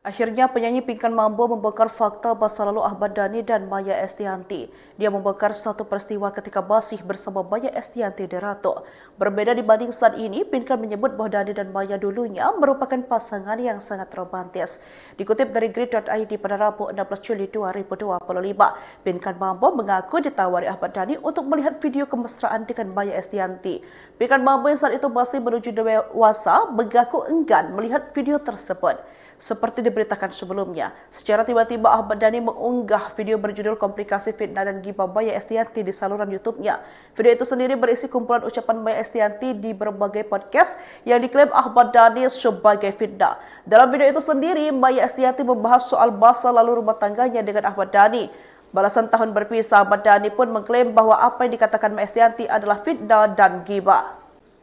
Akhirnya penyanyi Pinkan Mambo membongkar fakta masa lalu Ahmad Dhani dan Maya Estianty. Dia membongkar satu peristiwa ketika masih bersama Maya Estianty di Ratu. Berbeda dibanding saat ini, Pinkan menyebut bahwa Dhani dan Maya dulunya merupakan pasangan yang sangat romantis. Dikutip dari grid.id pada Rabu 16 Juli 2025, Pinkan Mambo mengaku ditawari Ahmad Dhani untuk melihat video kemesraan dengan Maya Estianty. Pinkan Mambo yang saat itu masih menuju dewasa mengaku enggan melihat video tersebut. Seperti diberitakan sebelumnya, secara tiba-tiba Ahmad Dhani mengunggah video berjudul Komplikasi Fitnah dan Ghibah Maya Estianty di saluran YouTube-nya. Video itu sendiri berisi kumpulan ucapan Maya Estianty di berbagai podcast yang diklaim Ahmad Dhani sebagai fitnah. Dalam video itu sendiri, Maya Estianty membahas soal masa lalu rumah tangganya dengan Ahmad Dhani. Balasan tahun berpisah, Ahmad Dhani pun mengklaim bahwa apa yang dikatakan Maya Estianty adalah fitnah dan ghibah.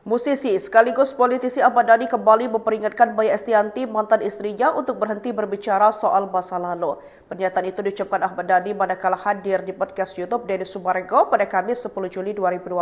Musisi sekaligus politisi Ahmad Dhani kembali memperingatkan Maya Estianty, mantan istrinya, untuk berhenti berbicara soal masa lalu. Pernyataan itu diucapkan Ahmad Dhani manakala hadir di podcast YouTube Denny Sumarego pada Kamis 10 Juli 2025.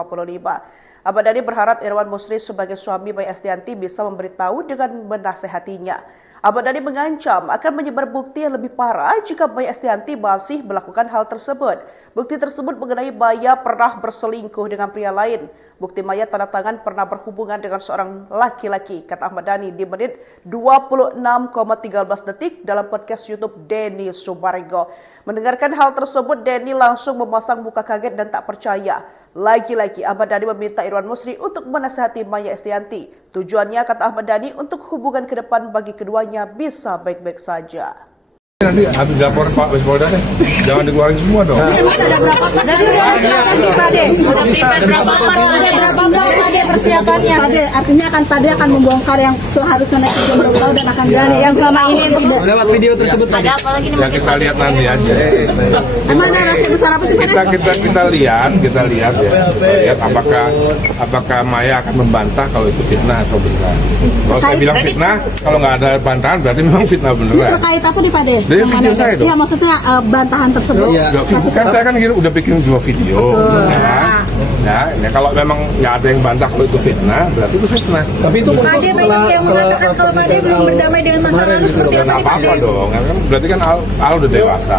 Ahmad Dhani berharap Irwan Musri sebagai suami Maya Estianty bisa memberitahu dengan menasehatinya. Ahmad Dhani mengancam akan menyebar bukti yang lebih parah jika Maya Estianty masih melakukan hal tersebut. Bukti tersebut mengenai Maya pernah berselingkuh dengan pria lain. Bukti Maya tanda tangan pernah berhubungan dengan seorang laki-laki, kata Ahmad Dhani di menit 26,13 detik dalam podcast YouTube Denny Sumarego. Mendengarkan hal tersebut, Denny langsung memasang muka kaget dan tak percaya. Lagi-lagi Ahmad Dhani meminta Irwan Musri untuk menasihati Maya Estianty. Tujuannya, kata Ahmad Dhani, untuk hubungan ke depan bagi keduanya bisa baik-baik saja. Nanti habis laporan Pak Polda deh, jangan dikeluarin semua dong. Ada berapa persiapannya? Artinya Pade akan membongkar yang seharusnya netizen belum tahu dan akan berani yang selama ini lewat video tersebut. Ada apa lagi nih? Ya kita lihat nanti aja. Mana rahasia besar apa sih? Kita lihat ya. Lihat apakah Maya akan membantah kalau itu fitnah atau benar. Kalau saya bilang fitnah, kalau nggak ada bantahan berarti memang fitnah beneran. Terkait apa nih Pade? Dari video saya dong. Iya, maksudnya bantahan tersebut. Ya, kan saya kan udah bikin 2 video. Ya, kalau memang nggak ada yang bantah kalau itu fitnah, berarti itu fitnah. Tapi itu Pade banyak yang mengatakan kalau Pade belum berdamai dengan masa lalu seperti Nggak apa-apa dong, kan berarti kan Al udah dewasa.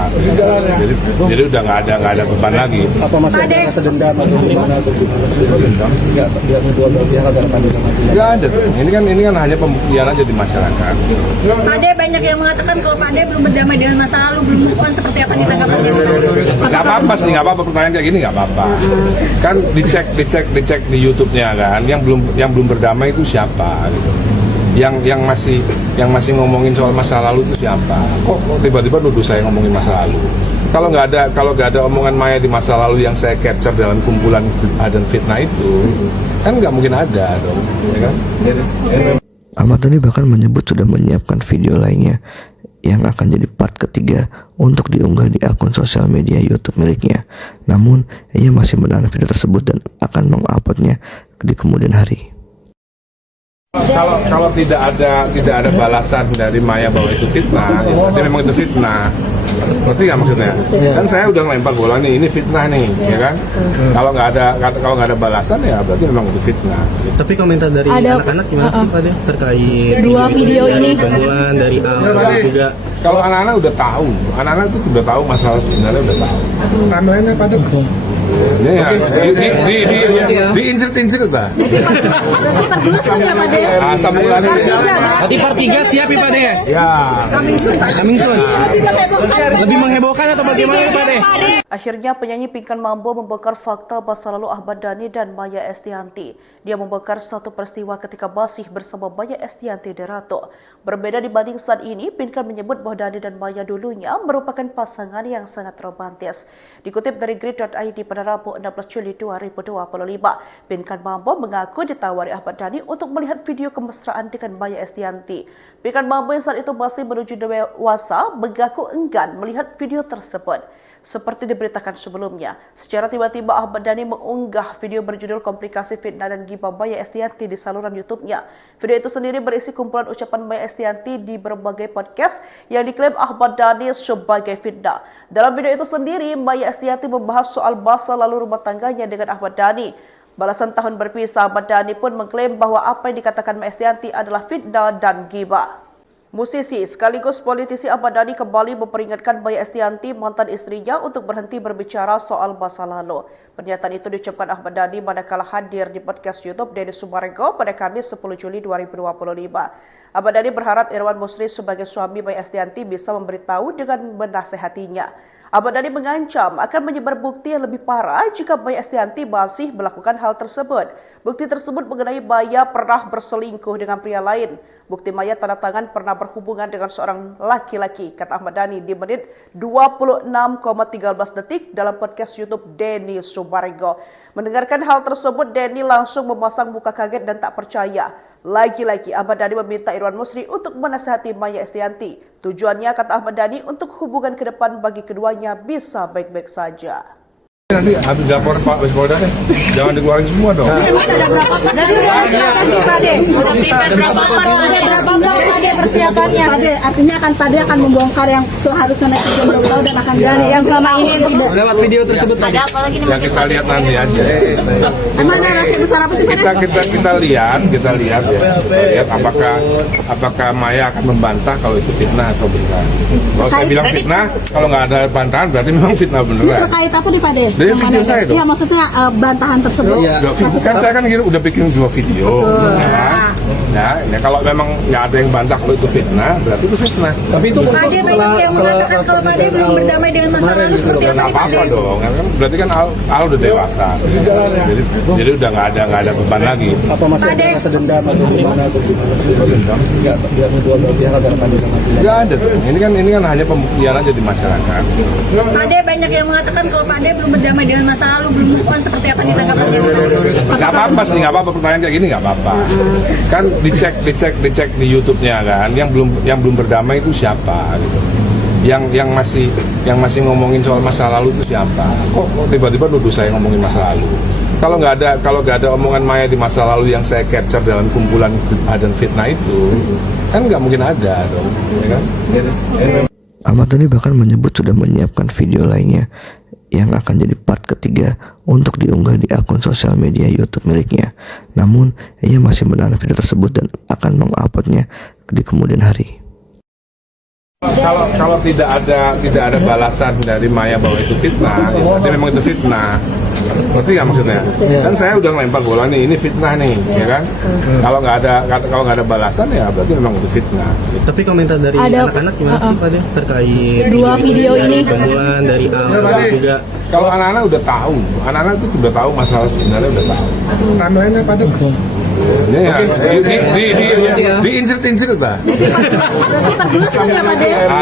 Jadi udah nggak ada beban lagi. Apa masih ada rasa dendam atau gimana atau nggak dua pihak agar Pade sama Nggak ada dong. Ini kan hanya pembuktian aja di masyarakat. Pade banyak yang mengatakan kalau Pade belum berdamai dengan masa lalu, belum move on, seperti apa ditanggapannya? Nggak apa-apa sih, nggak apa-apa, pertanyaan kayak gini nggak apa-apa. Kan dicek di YouTube-nya kan, yang belum berdamai itu siapa gitu. Yang masih ngomongin soal masa lalu itu siapa? Kok tiba-tiba nuduh saya ngomongin masa lalu? Kalau nggak ada omongan Maya di masa lalu yang saya capture dalam kumpulan dan fitnah itu, kan nggak mungkin ada dong, ya kan? Ahmad Dhani bahkan menyebut sudah menyiapkan video lainnya yang akan jadi part ketiga untuk diunggah di akun sosial media YouTube miliknya. Namun, ia masih menahan video tersebut dan akan menguploadnya di kemudian hari. Kalau tidak ada balasan dari Maya bahwa itu fitnah, ya berarti memang itu fitnah. Ngerti nggak maksudnya? Dan saya udah ngelempar bola nih, ini fitnah nih, ya kan? Kalau nggak ada balasan ya berarti memang itu fitnah. Tapi komentar dari anak-anak gimana sih Pade terkait dua video ini? Bangunan dari Al juga. Kalau anak-anak udah tahu, anak-anak itu udah tahu masalah sebenarnya udah tahu. Timeline-nya pada ini ya, diincir-incir Pak. Asam ulannya. Berarti part 3 siap ya Pade? Ya. Coming soon. Lebih menghebohkan atau bagaimana Pade? Akhirnya penyanyi Pinkan Mambo membongkar fakta masa lalu Ahmad Dhani dan Maya Estianty. Dia membongkar satu peristiwa ketika masih bersama Maya Estianty di Ratu. Berbeda dibanding saat ini, Pinkan menyebut bahwa Dhani dan Maya dulunya merupakan pasangan yang sangat romantis. Dikutip dari grid.id pada Rabu 16 Juli 2025, Pinkan Mambo mengaku ditawari Ahmad Dhani untuk melihat video kemesraan dengan Maya Estianty. Pinkan Mambo yang saat itu masih menuju dewasa mengaku enggan melihat video tersebut. Seperti diberitakan sebelumnya, secara tiba-tiba Ahmad Dhani mengunggah video berjudul Komplikasi Fitnah dan Ghibah Maya Estianty di saluran YouTube-nya. Video itu sendiri berisi kumpulan ucapan Maya Estianty di berbagai podcast yang diklaim Ahmad Dhani sebagai fitnah. Dalam video itu sendiri, Maya Estianty membahas soal masa lalu rumah tangganya dengan Ahmad Dhani. Balasan tahun berpisah, Ahmad Dhani pun mengklaim bahwa apa yang dikatakan Maya Estianty adalah fitnah dan ghibah. Musisi sekaligus politisi Ahmad Dhani kembali memperingatkan Maya Estianty, mantan istrinya, untuk berhenti berbicara soal masa lalu. Pernyataan itu diucapkan Ahmad Dhani manakala hadir di podcast YouTube Denny Sumarego pada Kamis 10 Juli 2025. Ahmad Dhani berharap Irwan Musri sebagai suami Maya Estianty bisa memberitahu dengan menasehatinya. Ahmad Dhani mengancam akan menyebar bukti yang lebih parah jika Maya Estianty masih melakukan hal tersebut. Bukti tersebut mengenai Maya pernah berselingkuh dengan pria lain. Bukti Maya tanda tangan pernah berhubungan dengan seorang laki-laki, kata Ahmad Dhani di menit 26,13 detik dalam podcast YouTube Denny Sumarego. Mendengarkan hal tersebut, Denny langsung memasang muka kaget dan tak percaya. Lagi-lagi Ahmad Dhani meminta Irwan Musri untuk menasihati Maya Estianty. Tujuannya, kata Ahmad Dhani, untuk hubungan ke depan bagi keduanya bisa baik-baik saja. Nanti habis laporan Pak Polda deh, jangan dikeluarin semua dong. Ada berapa persiapannya? Artinya Pade akan membongkar yang seharusnya netizen belum tahu dan akan berani yang selama ini lewat video tersebut tadi. Ya kita lihat nanti aja. Emang narasi besar apa sih Pade? Kita lihat ya. Lihat apakah Maya akan membantah kalau itu fitnah atau benar. Kalau saya bilang fitnah, kalau nggak ada bantahan berarti memang fitnah beneran. Terkait apa nih Pade? Dari video saya dong. Iya, maksudnya bantahan tersebut. Ya, kan saya kan udah bikin 2 video. Ya, kalau memang nggak ada yang bantah kalau itu fitnah, berarti itu fitnah. Tapi itu Pade banyak yang mengatakan kalau Pade belum berdamai dengan masa lalu seperti Nggak apa-apa dong, berarti kan Al udah dewasa. Jadi udah nggak ada beban lagi. Apa masih ada rasa dendam atau gimana? Enggak, dia kedua belah pihak agar Pade sama dia. Nggak ada. Ini kan hanya pembuktian aja di masyarakat. Pade banyak yang mengatakan kalau Pade belum berdamai dengan masa lalu, belum move on, seperti apa ditanggapannya? Nggak apa-apa sih, nggak apa-apa, pertanyaan kayak gini nggak apa-apa. Kan dicek di YouTube-nya kan, yang belum berdamai itu siapa gitu. Yang masih ngomongin soal masa lalu itu siapa? Kok tiba-tiba nuduh saya ngomongin masa lalu? Kalau nggak ada omongan Maya di masa lalu yang saya capture dalam kumpulan dan fitnah itu, kan nggak mungkin ada dong, ya kan? Ahmad Dhani bahkan menyebut sudah menyiapkan video lainnya yang akan jadi part ketiga untuk diunggah di akun sosial media YouTube miliknya. Namun, ia masih menahan video tersebut dan akan menguploadnya di kemudian hari. Kalau tidak ada balasan dari Maya bahwa itu fitnah, ya berarti memang itu fitnah. Ngerti nggak maksudnya? Dan saya udah ngelempar bola nih, ini fitnah nih, ya kan? Kalau nggak ada balasan ya berarti memang itu fitnah. Tapi komentar dari anak-anak gimana sih Pade terkait dua video ini? Pembunuhan dari Al juga. Kalau anak-anak udah tahu, anak-anak itu udah tahu masalah sebenarnya udah tahu. Timeline-nya pada ya, diinjil-injil Pak.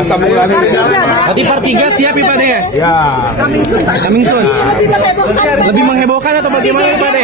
Sambungannya. Berarti part 3 siap ya Pade? Ya. Coming soon. Lebih menghebohkan atau bagaimana Pade?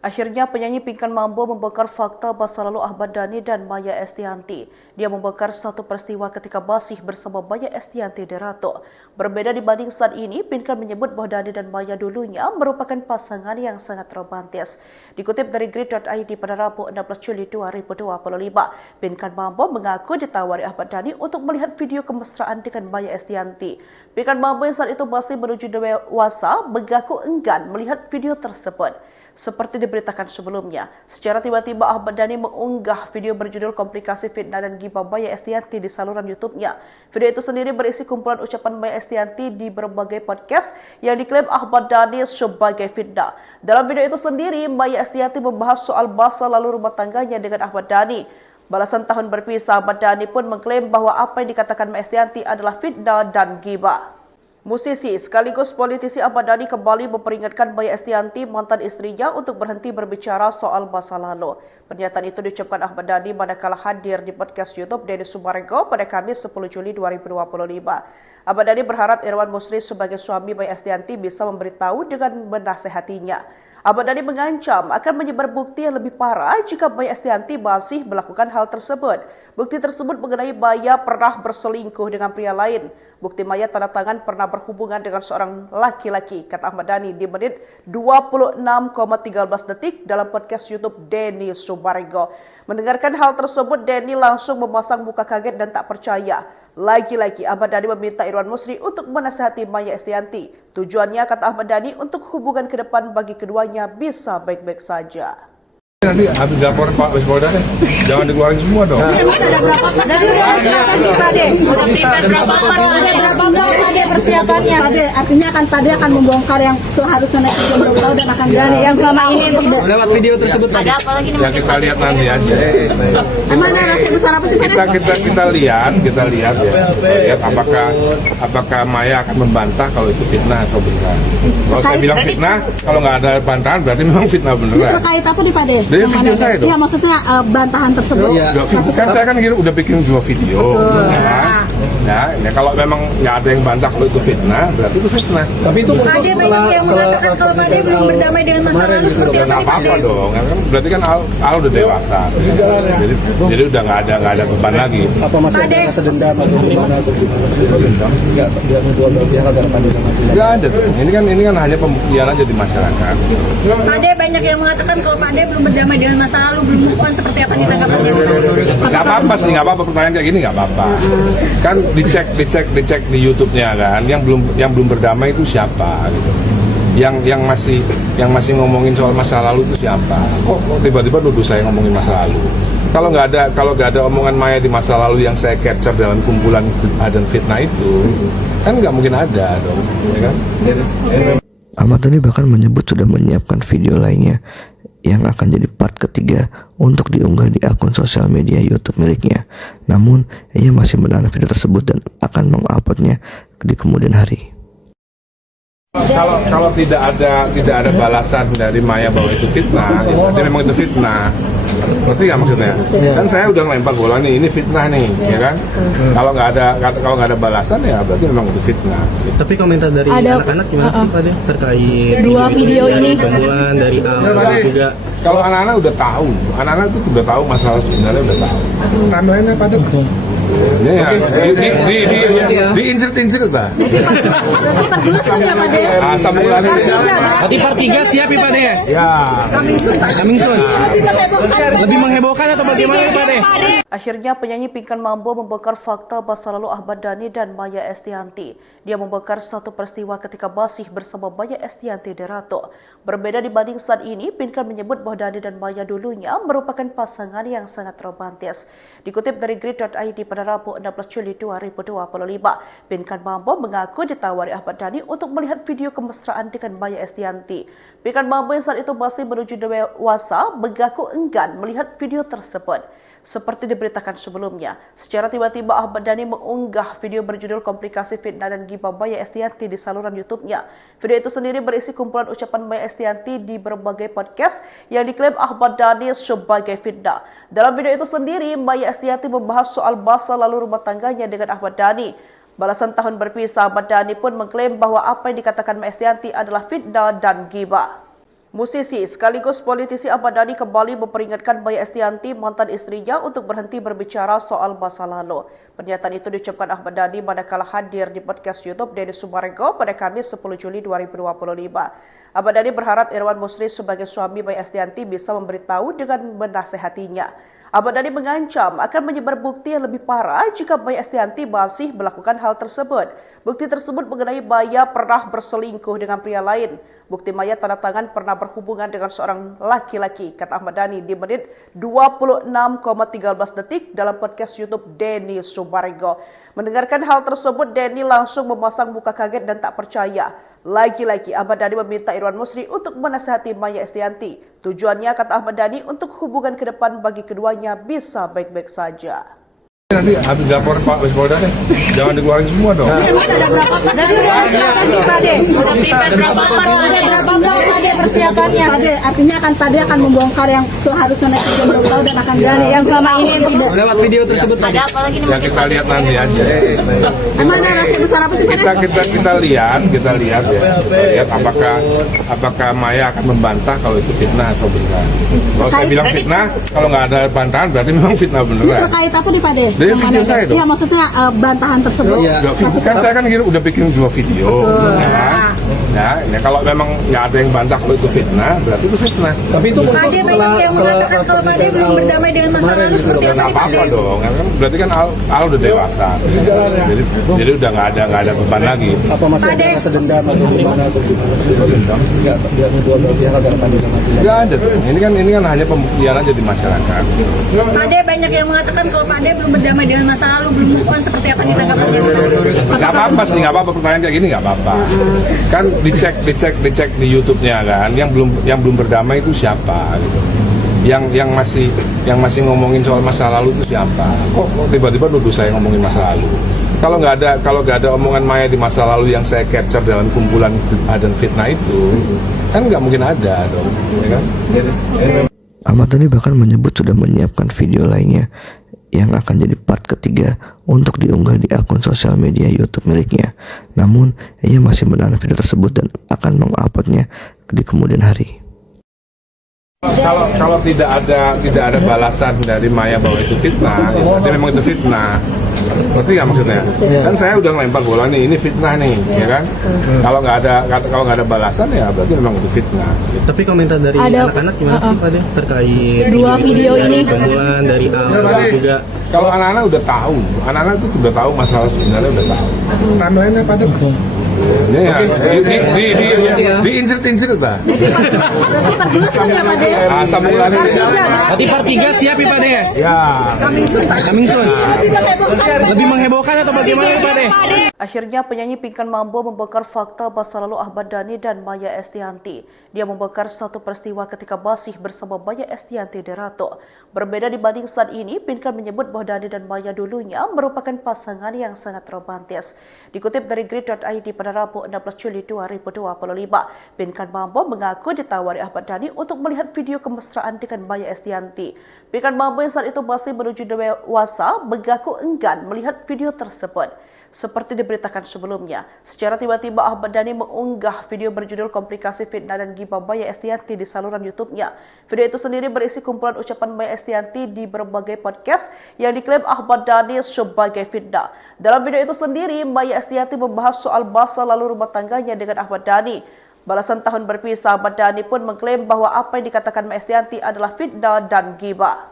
Akhirnya penyanyi Pinkan Mambo membongkar fakta masa lalu Ahmad Dhani dan Maya Estianty. Dia membongkar satu peristiwa ketika masih bersama Maya Estianty di Ratu. Berbeda dibanding saat ini, Pinkan menyebut bahwa Dhani dan Maya dulunya merupakan pasangan yang sangat romantis. Dikutip dari grid.id pada Rabu 16 Juli 2025, Pinkan Mambo mengaku ditawari Ahmad Dhani untuk melihat video kemesraan dengan Maya Estianty. Pinkan Mambo yang saat itu masih menuju dewasa mengaku enggan melihat video tersebut. Seperti diberitakan sebelumnya, secara tiba-tiba Ahmad Dhani mengunggah video berjudul Komplikasi Fitnah dan Gibah Maya Estianty di saluran YouTube-nya. Video itu sendiri berisi kumpulan ucapan Maya Estianty di berbagai podcast yang diklaim Ahmad Dhani sebagai fitnah. Dalam video itu sendiri, Maya Estianty membahas soal masa lalu rumah tangganya dengan Ahmad Dhani. Balasan tahun berpisah, Ahmad Dhani pun mengklaim bahwa apa yang dikatakan Maya Estianty adalah fitnah dan gibah. Musisi sekaligus politisi Ahmad Dhani kembali memperingatkan Maya Estianty, mantan istrinya, untuk berhenti berbicara soal masa lalu. Pernyataan itu diucapkan Ahmad Dhani manakala hadir di podcast YouTube Denny Sumarego pada Kamis 10 Juli 2025. Ahmad Dhani berharap Irwan Musri sebagai suami Maya Estianty bisa memberitahu dengan menasehatinya. Ahmad Dhani mengancam akan menyebar bukti yang lebih parah jika Maya Estianty masih melakukan hal tersebut. Bukti tersebut mengenai Maya pernah berselingkuh dengan pria lain. Bukti Maya tanda tangan pernah berhubungan dengan seorang laki-laki, kata Ahmad Dhani di menit 26,13 detik dalam podcast YouTube Denny Sumarego. Mendengarkan hal tersebut, Denny langsung memasang muka kaget dan tak percaya. Lagi-lagi Ahmad Dhani meminta Irwan Musri untuk menasihati Maya Estianty. Tujuannya, kata Ahmad Dhani, untuk hubungan ke depan bagi keduanya bisa baik-baik saja. Nanti habis laporan Pak Polda deh, jangan dikeluarin semua dong. Ada berapa persiapannya? Artinya Pade akan membongkar yang seharusnya netizen belum tahu dan akan berani yang selama ini lewat video tersebut. Ada apa lagi nih? Ya kita lihat nanti aja. Emang narasi besar apa sih Pade? Kita lihat ya. Lihat apakah Maya akan membantah kalau itu fitnah atau benar. Kalau saya bilang fitnah, kalau nggak ada bantahan berarti memang fitnah beneran. Terkait apa nih Pade? Dari video saya dong. Iya maksudnya bantahan tersebut. Kan saya kan udah bikin 2 video. Ya, kalau memang nggak ada yang bantah kalau itu fitnah, berarti itu fitnah. Tapi itu muncul setelah kalau Pade belum berdamai dengan masa lalu seperti Nggak apa-apa dong, kan berarti kan Al udah dewasa, jadi udah nggak ada beban lagi. apa masih ada rasa dendam atau gimana atau nggak dia kedua belah pihak agar Pade Nggak ada dong. Ini kan hanya pembuktian aja di masyarakat. Pade banyak yang mengatakan kalau Pade belum berdamai dengan masa lalu, belum move on, seperti apa ditanggapannya? Nggak apa-apa sih, nggak apa-apa pertanyaan kayak gini nggak apa-apa. Kan dicek di YouTube-nya kan, yang belum berdamai itu siapa gitu. Yang masih ngomongin soal masa lalu itu siapa? Kok tiba-tiba nuduh saya ngomongin masa lalu? Kalau nggak ada omongan Maya di masa lalu yang saya capture dalam kumpulan dan fitnah itu, kan nggak mungkin ada dong, ya kan? Ahmad Dhani bahkan menyebut sudah menyiapkan video lainnya yang akan jadi part ketiga untuk diunggah di akun sosial media YouTube miliknya. Namun, ia masih menahan video tersebut dan akan menguploadnya di kemudian hari. Kalau tidak ada balasan dari Maya bahwa itu fitnah, ya berarti memang itu fitnah. Ngerti nggak maksudnya? Kan saya udah ngelempar bola nih, ini fitnah nih, ya kan? Kalau nggak ada balasan ya berarti memang itu fitnah. Tapi komentar dari anak-anak gimana sih Pade terkait Dua video ini pembunuhan dari Al juga? Kalau anak-anak udah tahu, anak-anak itu udah tahu masalah sebenarnya udah tahu. Timeline-nya pada diinjir-injir Pak. Berarti part 3 siap ya Pade? Ya. Coming soon. Lebih menghebohkan atau bagaimana Pade? Akhirnya penyanyi Pinkan Mambo membongkar fakta masa lalu Ahmad Dhani dan Maya Estianty. Dia membongkar satu peristiwa ketika masih bersama Maya Estianty di Ratu. Berbeda dibanding saat ini, Pinkan menyebut bahwa Dhani dan Maya dulunya merupakan pasangan yang sangat romantis. Dikutip dari grid.id pada Rabu 16 Juli 2025, Pinkan Mambo mengaku ditawari Ahmad Dhani untuk melihat video kemesraan dengan Maya Estianty. Pinkan Mambo yang saat itu masih menuju dewasa mengaku enggan melihat video tersebut. Seperti diberitakan sebelumnya, secara tiba-tiba Ahmad Dhani mengunggah video berjudul Komplikasi Fitnah dan Ghibah Maya Estianty di saluran YouTube-nya. Video itu sendiri berisi kumpulan ucapan Maya Estianty di berbagai podcast yang diklaim Ahmad Dhani sebagai fitnah. Dalam video itu sendiri, Maya Estianty membahas soal masa lalu rumah tangganya dengan Ahmad Dhani. Balasan tahun berpisah, Ahmad Dhani pun mengklaim bahwa apa yang dikatakan Maya Estianty adalah fitnah dan ghibah. Musisi sekaligus politisi Ahmad Dhani kembali memperingatkan Maya Estianty, mantan istrinya, untuk berhenti berbicara soal masa lalu. Pernyataan itu diucapkan Ahmad Dhani manakala hadir di podcast YouTube Denny Sumargo pada Kamis 10 Juli 2025. Ahmad Dhani berharap Irwan Musri sebagai suami Maya Estianty bisa memberitahu dengan menasehatinya. Ahmad Dhani mengancam akan menyebar bukti yang lebih parah jika Maya Estianty masih melakukan hal tersebut. Bukti tersebut mengenai Maya pernah berselingkuh dengan pria lain. Bukti Maya tanda tangan pernah berhubungan dengan seorang laki-laki, kata Ahmad Dhani di menit 26,13 detik dalam podcast YouTube Denny Sumargo. Mendengarkan hal tersebut, Denny langsung memasang muka kaget dan tak percaya. Lagi-lagi Ahmad Dhani meminta Irwan Musri untuk menasihati Maya Estianty. Tujuannya, kata Ahmad Dhani, untuk hubungan ke depan bagi keduanya bisa baik-baik saja. Nanti habis laporan Pak Polda deh, jangan dikeluarin semua dong. Ada berapa persiapannya? Artinya Pade akan membongkar yang seharusnya netizen belum tahu dan akan berani yang selama ini lewat video tersebut. Ada apa lagi nih? Ya kita lihat nanti aja. Emang narasi besar apa sih Pade? Kita lihat ya. Lihat apakah Maya akan membantah kalau itu fitnah atau benar. Kalau saya bilang fitnah, kalau nggak ada bantahan berarti memang fitnah beneran. Terkait apa nih Pade? Dari video saya dong. Iya, maksudnya bantahan tersebut. Kan saya kan udah bikin 2 video. Ya, kalau memang nggak ada yang bantah kalau itu fitnah, berarti itu fitnah. Tapi itu muncul Pak Ade banyak yang mengatakan kalau Pak Ade belum berdamai dengan masa lalu seperti Nggak apa-apa dong, berarti kan Al udah dewasa. Jadi udah nggak ada beban lagi. Apa masih ada rasa dendam atau gimana atau dendam? Enggak, dia kedua belah pihak agar kami Nggak ada dong. Ini kan hanya pembuktian aja di masyarakat. Pak Ade banyak yang mengatakan kalau Pak Ade belum berdamai dengan masa lalu, belum move on, seperti apa ditanggapannya? Nggak apa-apa sih, nggak apa-apa, pertanyaan kayak gini nggak apa-apa. Kan dicek di YouTube-nya kan, yang belum berdamai itu siapa gitu. Yang masih ngomongin soal masa lalu itu siapa? Kok tiba-tiba nuduh saya ngomongin masa lalu? Kalau nggak ada omongan Maya di masa lalu yang saya capture dalam kumpulan dan fitnah itu, kan nggak mungkin ada dong, ya kan? Ahmad Dhani bahkan menyebut sudah menyiapkan video lainnya yang akan jadi part ketiga untuk diunggah di akun sosial media YouTube miliknya. Namun, ia masih menahan video tersebut dan akan menguploadnya di kemudian hari. Kalau tidak ada balasan dari Maya bahwa itu fitnah, ya berarti memang itu fitnah. Ngerti nggak maksudnya? Kan saya udah ngelempar bola nih, ini fitnah nih, ya kan? Kalau nggak ada balasan ya berarti memang itu fitnah. Tapi komentar dari anak-anak gimana sih Pak De terkait Dua video ini. pembunuhan dari Al juga? Kalau anak-anak udah tahu, anak-anak itu udah tahu masalah sebenarnya udah tahu. Timeline-nya pada ini ya, diinjil-injil Pak. Berarti part 3 siap ya Pak De? Ya. Coming soon. Lebih menghebohkan atau bagaimana Pak De? Akhirnya penyanyi Pinkan Mambo membongkar fakta masa lalu Ahmad Dhani dan Maya Estianty. Dia membongkar satu peristiwa ketika masih bersama Maya Estianty Derato. Berbeda dibanding saat ini, Pinkan menyebut bahwa Dhani dan Maya dulunya merupakan pasangan yang sangat romantis. Dikutip dari grid.id pada Rabu 16 Juli 2025, Pinkan Mambo mengaku ditawari Ahmad Dhani untuk melihat video kemesraan dengan Maya Estianty. Pinkan Mambo yang saat itu masih menuju dewasa mengaku enggan melihat video tersebut. Seperti diberitakan sebelumnya, secara tiba-tiba Ahmad Dhani mengunggah video berjudul Komplikasi Fitnah dan Ghibah Maya Estianty di saluran YouTube-nya. Video itu sendiri berisi kumpulan ucapan Maya Estianty di berbagai podcast yang diklaim Ahmad Dhani sebagai fitnah. Dalam video itu sendiri, Maya Estianty membahas soal masa lalu rumah tangganya dengan Ahmad Dhani. Balasan tahun berpisah, Ahmad Dhani pun mengklaim bahwa apa yang dikatakan Maya Estianty adalah fitnah dan ghibah.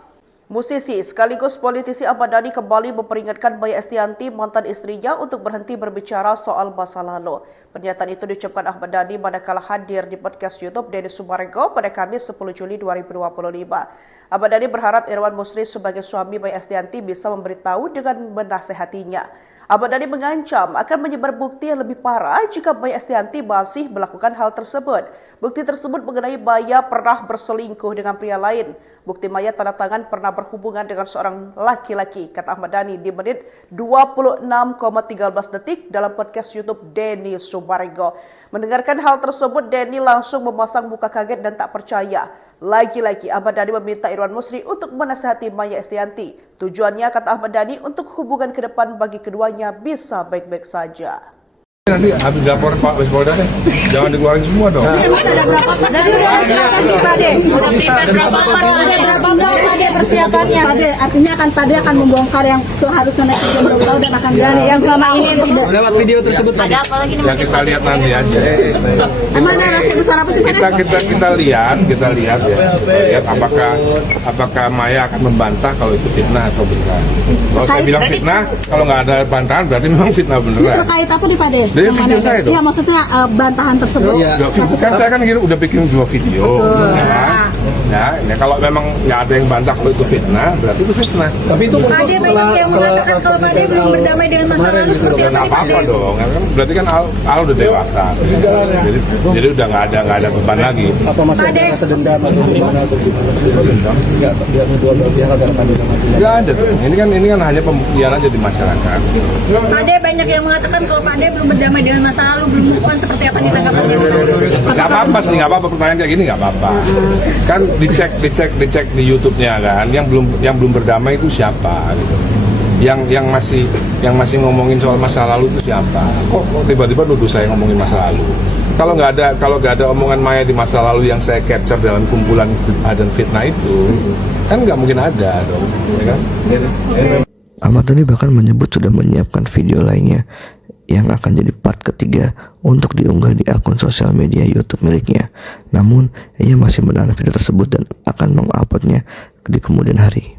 Musisi sekaligus politisi Ahmad Dhani kembali memperingatkan Maya Estianty, mantan istrinya, untuk berhenti berbicara soal masa lalu. Pernyataan itu diucapkan Ahmad Dhani manakala hadir di podcast YouTube Denny Sumarego pada Kamis 10 Juli 2025. Ahmad Dhani berharap Irwan Musri sebagai suami Maya Estianty bisa memberitahu dengan menasehatinya. Ahmad Dhani mengancam akan menyebar bukti yang lebih parah jika Maya Estianty masih melakukan hal tersebut. Bukti tersebut mengenai Maya pernah berselingkuh dengan pria lain. Bukti Maya tanda tangan pernah berhubungan dengan seorang laki-laki, kata Ahmad Dhani di menit 26,13 detik dalam podcast YouTube Denny Sumarego. Mendengarkan hal tersebut, Denny langsung memasang muka kaget dan tak percaya. Lagi-lagi Ahmad Dhani meminta Irwan Musri untuk menasihati Maya Estianty. Tujuannya, kata Ahmad Dhani, untuk hubungan ke depan bagi keduanya bisa baik-baik saja. Nanti habis laporan Pak Polda deh, jangan dikeluarin semua dong. Ada berapa Pak De persiapannya? Pak De, artinya Pak De akan membongkar yang seharusnya netizen belum tahu dan akan berani yang selama ini tidak. Lewat video tersebut Pak De. Yang kita lihat nanti aja. Emang ada rahasia besar apa sih Pak De? Kita lihat ya. Lihat apakah Maya akan membantah kalau itu fitnah atau benar. Kalau saya bilang fitnah, kalau nggak ada bantahan berarti memang fitnah beneran. Terkait apa nih Pak De? Dari video saya dong. Iya, maksudnya bantahan tersebut. Kan saya kan udah bikin 2 video. Ya, kalau memang nggak ada yang bantah kalau itu fitnah, berarti itu fitnah. Tapi itu Pak De banyak yang mengatakan kalau Pak De belum berdamai dengan masa lalu seperti Nggak apa-apa dong, berarti kan Al udah dewasa. Jadi udah nggak ada beban lagi. apa masih ada rasa dendam atau gimana atau dendam? Enggak, dia kedua belah pihak agar kami Nggak ada dong. Ini kan hanya pembuktian aja di masyarakat. Pak De banyak yang mengatakan kalau Pak De belum berdamai dengan masa lalu, belum move on, seperti apa ditanggapannya? Nggak apa-apa sih, nggak apa-apa, pertanyaan kayak gini nggak apa-apa. Kan dicek di YouTube-nya kan, yang belum berdamai itu siapa gitu. Yang masih ngomongin soal masa lalu itu siapa? Kok tiba-tiba nuduh saya ngomongin masa lalu? Kalau nggak ada omongan Maya di masa lalu yang saya capture dalam kumpulan dan fitnah itu, kan nggak mungkin ada dong, ya kan? Ahmad Dhani bahkan menyebut sudah menyiapkan video lainnya yang akan jadi part ketiga untuk diunggah di akun sosial media YouTube miliknya. Namun, ia masih menahan video tersebut dan akan menguploadnya di kemudian hari.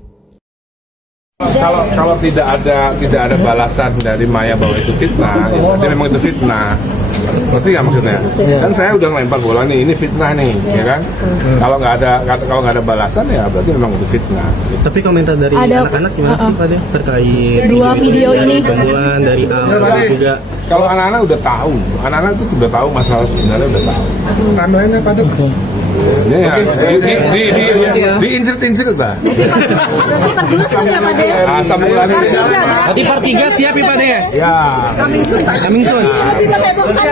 Kalau tidak ada balasan dari Maya bahwa itu fitnah, ya berarti memang itu fitnah. Berarti nggak maksudnya? Kan saya udah ngelempar bola nih, ini fitnah nih, ya kan? Kalau nggak ada balasan ya berarti memang itu fitnah. Tapi komentar dari anak-anak gimana sih Pak Deh terkait Dua video ini. pembunuhan dari Tadi, juga kalau anak-anak udah tahu, anak-anak itu udah tahu masalah sebenarnya udah tahu. Timeline-nya pada ini ya, diincir-incir lah. Sambung lagi. Berarti part 3 siap ya Pak Deh? Ya. Coming soon.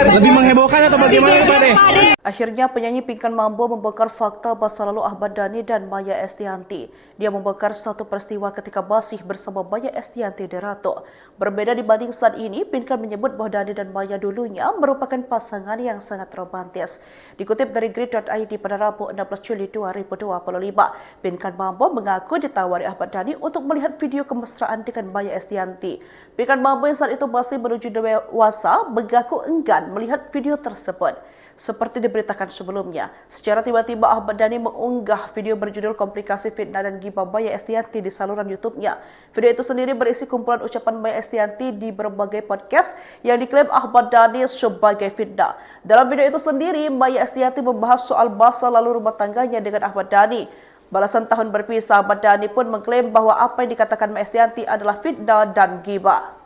Lebih menghebohkan atau bagaimana Pak Deh? Akhirnya penyanyi Pinkan Mambo membongkar fakta masa lalu Ahmad Dhani dan Maya Estianty. Dia membongkar satu peristiwa ketika masih bersama Maya Estianty di Ratu. Berbeda dibanding saat ini, Pinkan menyebut bahwa Dhani dan Maya dulunya merupakan pasangan yang sangat romantis. Dikutip dari grid.id pada Rabu 16 Juli 2025, Pinkan Mambo mengaku ditawari Ahmad Dhani untuk melihat video kemesraan dengan Maya Estianty. Pinkan Mambo yang saat itu masih menuju dewasa mengaku enggan melihat video tersebut. Seperti diberitakan sebelumnya, secara tiba-tiba Ahmad Dhani mengunggah video berjudul Komplikasi Fitnah dan Ghibah Maya Estianty di saluran YouTube-nya. Video itu sendiri berisi kumpulan ucapan Maya Estianty di berbagai podcast yang diklaim Ahmad Dhani sebagai fitnah. Dalam video itu sendiri, Maya Estianty membahas soal masa lalu rumah tangganya dengan Ahmad Dhani. Balasan tahun berpisah, Ahmad Dhani pun mengklaim bahwa apa yang dikatakan Maya Estianty adalah fitnah dan ghibah.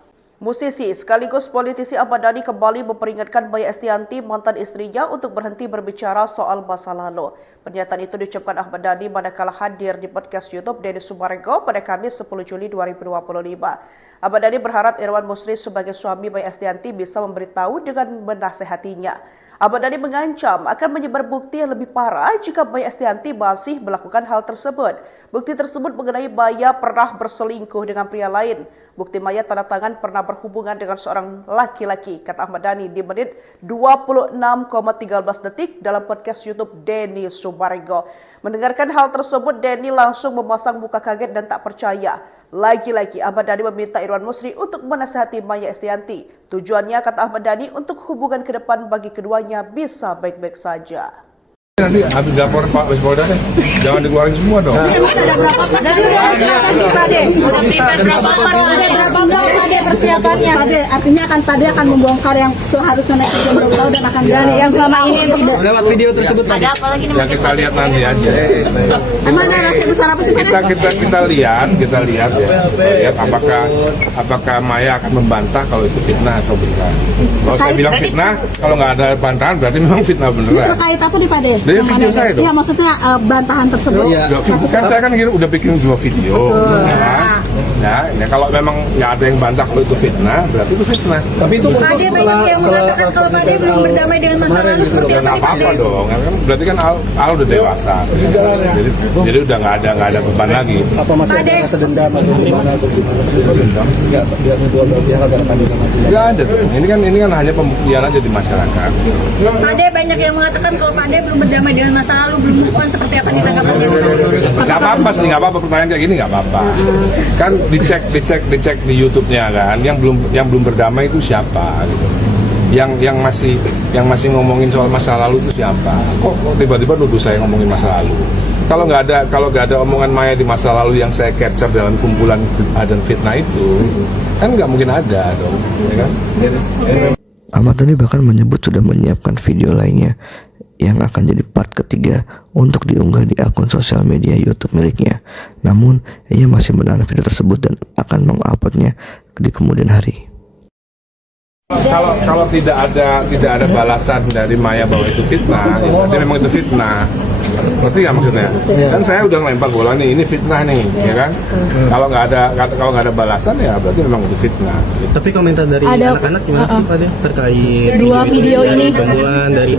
Musisi sekaligus politisi Ahmad Dhani kembali memperingatkan Maya Estianty, mantan istrinya, untuk berhenti berbicara soal masa lalu. Pernyataan itu diucapkan Ahmad Dhani manakala hadir di podcast YouTube Denny Sumarego pada Kamis 10 Juli 2025. Ahmad Dhani berharap Irwan Musri sebagai suami Maya Estianty bisa memberitahu dengan menasehatinya. Ahmad Dhani mengancam akan menyebar bukti yang lebih parah jika Maya Estianty masih melakukan hal tersebut. Bukti tersebut mengenai Maya pernah berselingkuh dengan pria lain. Bukti Maya tanda tangan pernah berhubungan dengan seorang laki-laki, kata Ahmad Dhani di menit 26,13 detik dalam podcast YouTube Denny Sumarego. Mendengarkan hal tersebut, Denny langsung memasang muka kaget dan tak percaya. Lagi-lagi Ahmad Dhani meminta Irwan Musri untuk menasihati Maya Estianty. Tujuannya, kata Ahmad Dhani, untuk hubungan ke depan bagi keduanya bisa baik-baik saja. Nanti habis laporan Pak Polda deh, jangan dikeluarin semua dong. Persiapannya. Artinya Pade akan membongkar yang seharusnya netizen belum tahu dan akan berani yang selama ini Lewat video tersebut Pak. ada apa lagi nih? Ya kita lihat nanti aja. Emang narasi besar apa sih? Kita lihat ya. Lihat apakah Maya akan membantah kalau itu fitnah atau benar. Kalau saya bilang fitnah, kalau nggak ada bantahan berarti memang fitnah beneran. Terkait apa nih Pade? Dari video saya dong. Iya, maksudnya bantahan tersebut. Kan saya kan udah bikin 2 video. Ya, kalau memang nggak ada yang bantah kalau itu fitnah, berarti itu fitnah. Tapi itu Pade banyak yang mengatakan kalau Pade belum berdamai dengan masa lalu seperti Nggak apa-apa dong, kan berarti kan Al udah dewasa. Jadi udah nggak ada beban lagi. apa masih ada rasa dendam atau gimana atau gimana? Enggak, dia dua belah pihak agar kami Nggak ada dong. Ini kan hanya pembuktian aja di masyarakat. Pade banyak yang mengatakan kalau Pade belum berdamai dengan masa lalu, belum move on, seperti apa ditanggapannya? Nggak apa-apa sih, nggak apa-apa, pertanyaan kayak gini nggak apa-apa. Kan dicek di YouTube-nya kan, yang belum berdamai itu siapa gitu. Yang masih ngomongin soal masa lalu itu siapa? Kok tiba-tiba nuduh saya ngomongin masa lalu? Kalau nggak ada omongan Maya di masa lalu yang saya capture dalam kumpulan dan fitnah itu, kan nggak mungkin ada dong, ya kan? Ahmad Dhani bahkan menyebut sudah menyiapkan video lainnya yang akan jadi part ketiga untuk diunggah di akun sosial media YouTube miliknya. Namun, ia masih menahan video tersebut dan akan menguploadnya di kemudian hari. Kalau tidak ada balasan dari Maya bahwa itu fitnah, ya berarti memang itu fitnah. Berarti nggak maksudnya? Kan saya udah ngelempar bola nih, ini fitnah nih, ya kan? Kalau nggak ada balasan ya berarti memang itu fitnah. Tapi komentar dari anak-anak gimana sih Pak Deh terkait Dua video ini. pembunuhan dari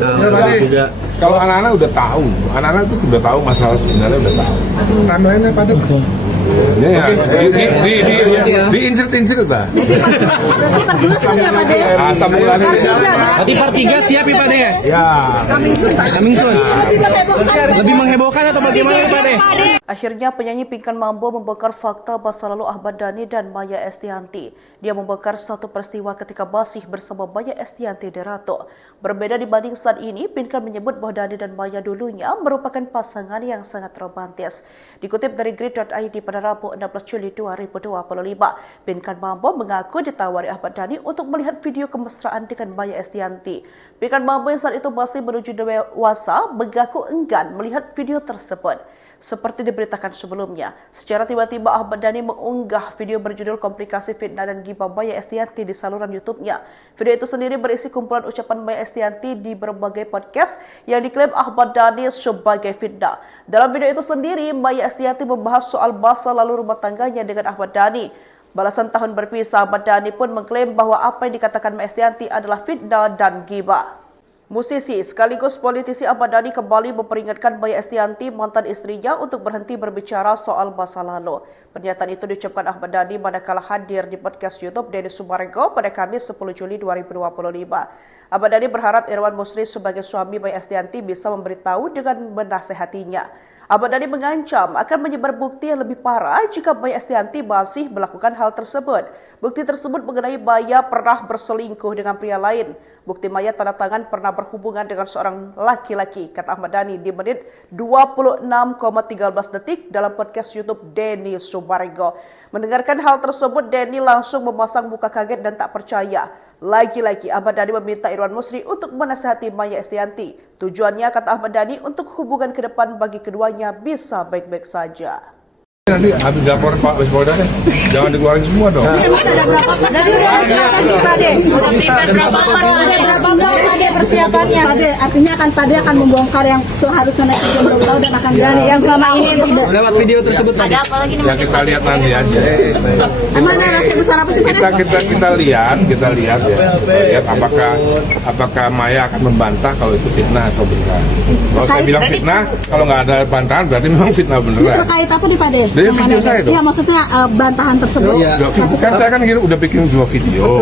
juga Kalau anak-anak udah tahu, anak-anak itu udah tahu masalah sebenarnya udah tahu. Timeline-nya pada ini ya, diincir-incir lah. Sambung lagi. Berarti part 3 siap ya Pak Deh? Ya. Coming soon. Lebih menghebohkan atau bagaimana Pak Deh? Akhirnya penyanyi Pinkan Mambo membongkar fakta masa lalu Ahmad Dhani dan Maya Estianty. Dia membongkar satu peristiwa ketika masih bersama Maya Estianty di Ratu. Berbeda dibanding saat ini, Pinkan menyebut bahwa Dhani dan Maya dulunya merupakan pasangan yang sangat romantis. Dikutip dari grid.id pada Rabu 16 Juli 2025, Pinkan Mambo mengaku ditawari Ahmad Dhani untuk melihat video kemesraan dengan Maya Estianty. Pinkan Mambo yang saat itu masih menuju dewasa mengaku enggan melihat video tersebut. Seperti diberitakan sebelumnya, secara tiba-tiba Ahmad Dhani mengunggah video berjudul Komplikasi Fitnah dan Gibah Maya Estianty di saluran YouTube-nya. Video itu sendiri berisi kumpulan ucapan Maya Estianty di berbagai podcast yang diklaim Ahmad Dhani sebagai fitnah. Dalam video itu sendiri, Maya Estianty membahas soal masa lalu rumah tangganya dengan Ahmad Dhani. Balasan tahun berpisah, Ahmad Dhani pun mengklaim bahwa apa yang dikatakan Maya Estianty adalah fitnah dan gibah. Musisi sekaligus politisi Ahmad Dhani kembali memperingatkan Maya Estianty, mantan istrinya, untuk berhenti berbicara soal masa lalu. Pernyataan itu diucapkan Ahmad Dhani manakala hadir di podcast YouTube Denny Sumarego pada Kamis 10 Juli 2025. Ahmad Dhani berharap Irwan Musri sebagai suami Maya Estianty bisa memberitahu dengan menasehatinya. Ahmad Dhani mengancam akan menyebar bukti yang lebih parah jika Maya Estianty masih melakukan hal tersebut. Bukti tersebut mengenai Maya pernah berselingkuh dengan pria lain. Bukti Maya tanda tangan pernah berhubungan dengan seorang laki-laki, kata Ahmad Dhani di menit 26,13 detik dalam podcast YouTube Denny Sumarego. Mendengarkan hal tersebut, Denny langsung memasang muka kaget dan tak percaya. Lagi-lagi Ahmad Dhani meminta Irwan Musri untuk menasihati Maya Estianty. Tujuannya, kata Ahmad Dhani, untuk hubungan ke depan bagi keduanya bisa baik-baik saja. Nanti habis laporan Pak Polda deh, jangan dikeluarin semua dong. Persiapannya artinya Pade akan membongkar yang seharusnya netizen belum tahu dan akan berani yang selama ini lewat video tersebut Pade. Ya kita lihat nanti aja. Emang narasi besar apa sih Pade? Kita lihat ya. Lihat apakah Maya akan membantah kalau itu fitnah atau benar. Kalau saya bilang fitnah, kalau nggak ada bantahan berarti memang fitnah beneran. Terkait apa nih Pade? Dari video saya dong. Iya, maksudnya bantahan tersebut. Ya, kan saya kan udah bikin 2 video.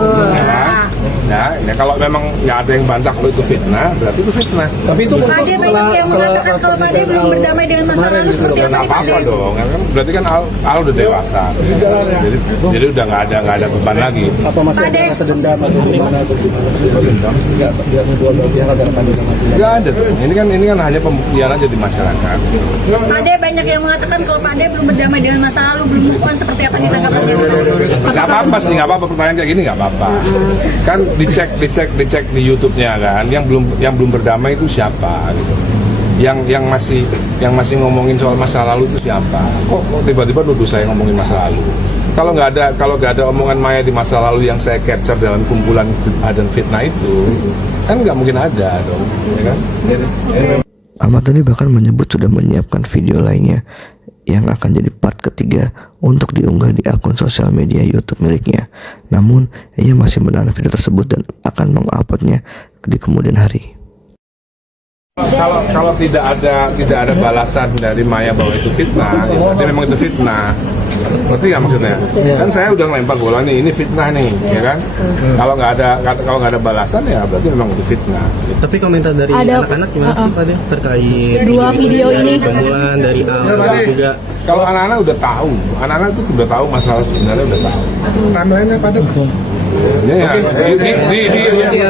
Ya, kalau memang nggak ada yang bantah kalau itu fitnah, berarti itu fitnah. Tapi itu Pade banyak yang mengatakan kalau Pade belum berdamai dengan masa lalu seperti Ya nggak apa-apa dong, kan berarti kan Al udah dewasa. Jadi udah nggak ada beban lagi. Apa masih ada rasa dendam atau gimana atau gimana? Enggak, dia kedua belah pihak agar Pade sama dia. Nggak ada dong. Ini kan hanya pembuktian aja di masyarakat. Pade banyak yang mengatakan kalau Pade belum berdamai dengan masa lalu, belum move on, seperti apa ditanggapannya? Nggak apa-apa sih, nggak apa-apa, pertanyaan kayak gini nggak apa-apa. Kan dicek di YouTube-nya kan, yang belum berdamai itu siapa gitu. Yang masih ngomongin soal masa lalu itu siapa? Kok tiba-tiba nuduh saya ngomongin masa lalu? Kalau nggak ada omongan Maya di masa lalu yang saya capture dalam kumpulan dan fitnah itu, kan nggak mungkin ada dong, ya kan? Ahmad Dhani bahkan menyebut sudah menyiapkan video lainnya yang akan jadi part ketiga untuk diunggah di akun sosial media YouTube miliknya. Namun, ia masih menahan video tersebut dan akan menguploadnya di kemudian hari. Kalau tidak ada balasan dari Maya bahwa itu fitnah, ya berarti memang itu fitnah. Ngerti nggak maksudnya? Kan saya udah ngelempar bola nih, ini fitnah nih, ya kan? Kalau nggak ada balasan ya berarti memang itu fitnah. Tapi komentar dari anak-anak gimana sih Pade terkait Dua video ini? Pembulan dari Al juga. Kalau anak-anak udah tahu, anak-anak itu udah tahu masalah sebenarnya udah tahu. Timeline-nya pada ya,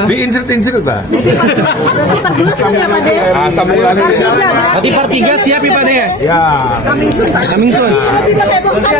diincert Pak. Sambungannya. Berarti part 3 siap ya Pade? Ya. Coming soon.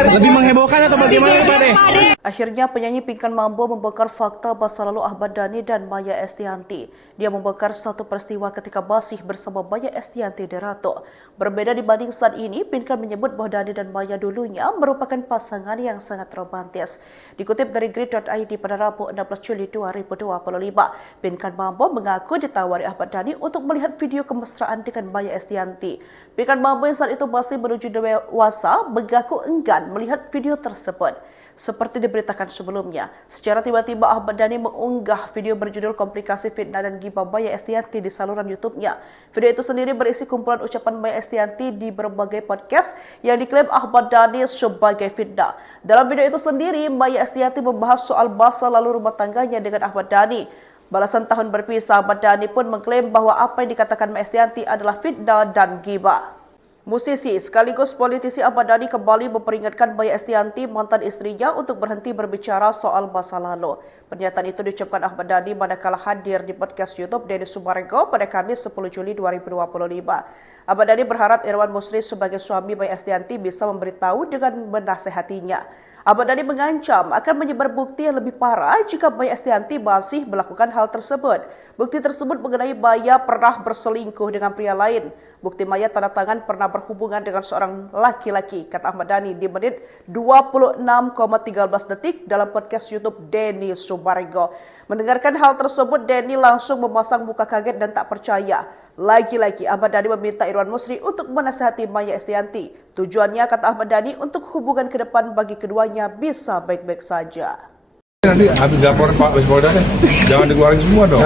Lebih menghebohkan atau bagaimana Pade? Akhirnya penyanyi Pinkan Mambo membongkar fakta masa lalu Ahmad Dhani dan Maya Estianty. Dia membongkar satu peristiwa ketika masih bersama Maya Estianty di Ratu. Berbeda dibanding saat ini, Pinkan menyebut bahwa Dhani dan Maya dulunya merupakan pasangan yang sangat romantis. Dikutip dari grid.id pada Rabu 16 Juli 2025, Pinkan Mambo mengaku ditawari Ahmad Dhani untuk melihat video kemesraan dengan Maya Estianty. Pinkan Mambo yang saat itu masih menuju dewasa mengaku enggan melihat video tersebut. Seperti diberitakan sebelumnya, secara tiba-tiba Ahmad Dhani mengunggah video berjudul Komplikasi Fitnah dan Gibah Maya Estianty di saluran YouTube-nya. Video itu sendiri berisi kumpulan ucapan Maya Estianty di berbagai podcast yang diklaim Ahmad Dhani sebagai fitnah. Dalam video itu sendiri, Maya Estianty membahas soal masa lalu rumah tangganya dengan Ahmad Dhani. Balasan tahun berpisah, Ahmad Dhani pun mengklaim bahwa apa yang dikatakan Maya Estianty adalah fitnah dan gibah. Musisi sekaligus politisi Ahmad Dhani kembali memperingatkan Maya Estianty, mantan istrinya, untuk berhenti berbicara soal masa lalu. Pernyataan itu diucapkan Ahmad Dhani manakala hadir di podcast YouTube Denny Sumarego pada Kamis 10 Juli 2025. Ahmad Dhani berharap Irwan Musri sebagai suami Maya Estianty bisa memberitahu dengan menasehatinya. Ahmad Dhani mengancam akan menyebar bukti yang lebih parah jika Maya Estianty masih melakukan hal tersebut. Bukti tersebut mengenai Maya pernah berselingkuh dengan pria lain. Bukti Maya tanda tangan pernah berhubungan dengan seorang laki-laki, kata Ahmad Dhani di menit 26,13 detik dalam podcast YouTube Denny Sumarego. Mendengarkan hal tersebut, Denny langsung memasang muka kaget dan tak percaya. Lagi-lagi Ahmad Dhani meminta Irwan Musri untuk menasihati Maya Estianty. Tujuannya, kata Ahmad Dhani, untuk hubungan ke depan bagi keduanya bisa baik-baik saja. Nanti habis laporan Pak Polda deh, jangan dikeluarin semua dong.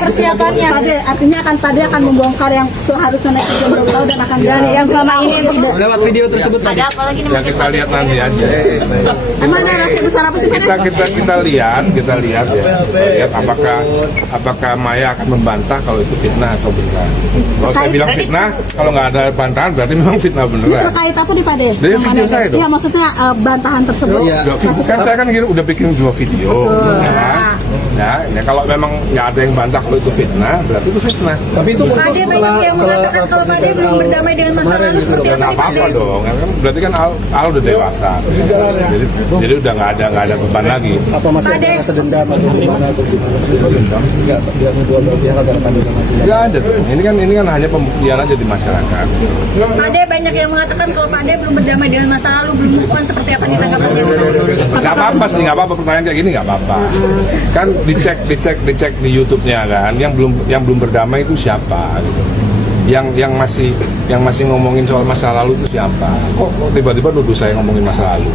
Persiapannya artinya Pade akan membongkar yang seharusnya netizen belum tahu dan akan berani yang selama ini lewat video tersebut. ada apa lagi nih? Ya kita lihat nanti aja. Emang narasi besar apa sih Pade? Kita lihat ya. Lihat apakah Maya akan membantah kalau itu fitnah atau benar. Kalau saya bilang fitnah, kalau nggak ada bantahan berarti memang fitnah beneran. Terkait apa nih Pade? Dari video saya dong. Iya, maksudnya bantahan tersebut. Kan saya kan udah bikin 2 video. Ya, kalau memang nggak ada yang bantah kalau itu fitnah, berarti itu fitnah. Tapi itu muncul setelah kalau Pade belum berdamai dengan masa lalu seperti Nggak apa-apa dong, kan berarti kan Al udah dewasa, jadi udah nggak ada beban lagi. apa masih ada rasa dendam atau gimana atau enggak dia dua pihak agar Pade sama Nggak ada dong. Ini kan hanya pembuktian aja di masyarakat. Pade banyak yang mengatakan kalau Pade belum berdamai dengan masa lalu, belum move on, seperti apa ditanggapannya? Nggak apa-apa sih, nggak apa-apa, pertanyaan kayak gini nggak apa-apa. Kan dicek di YouTube-nya kan, yang belum berdamai itu siapa gitu. Yang masih ngomongin soal masa lalu itu siapa? Kok tiba-tiba nuduh saya ngomongin masa lalu?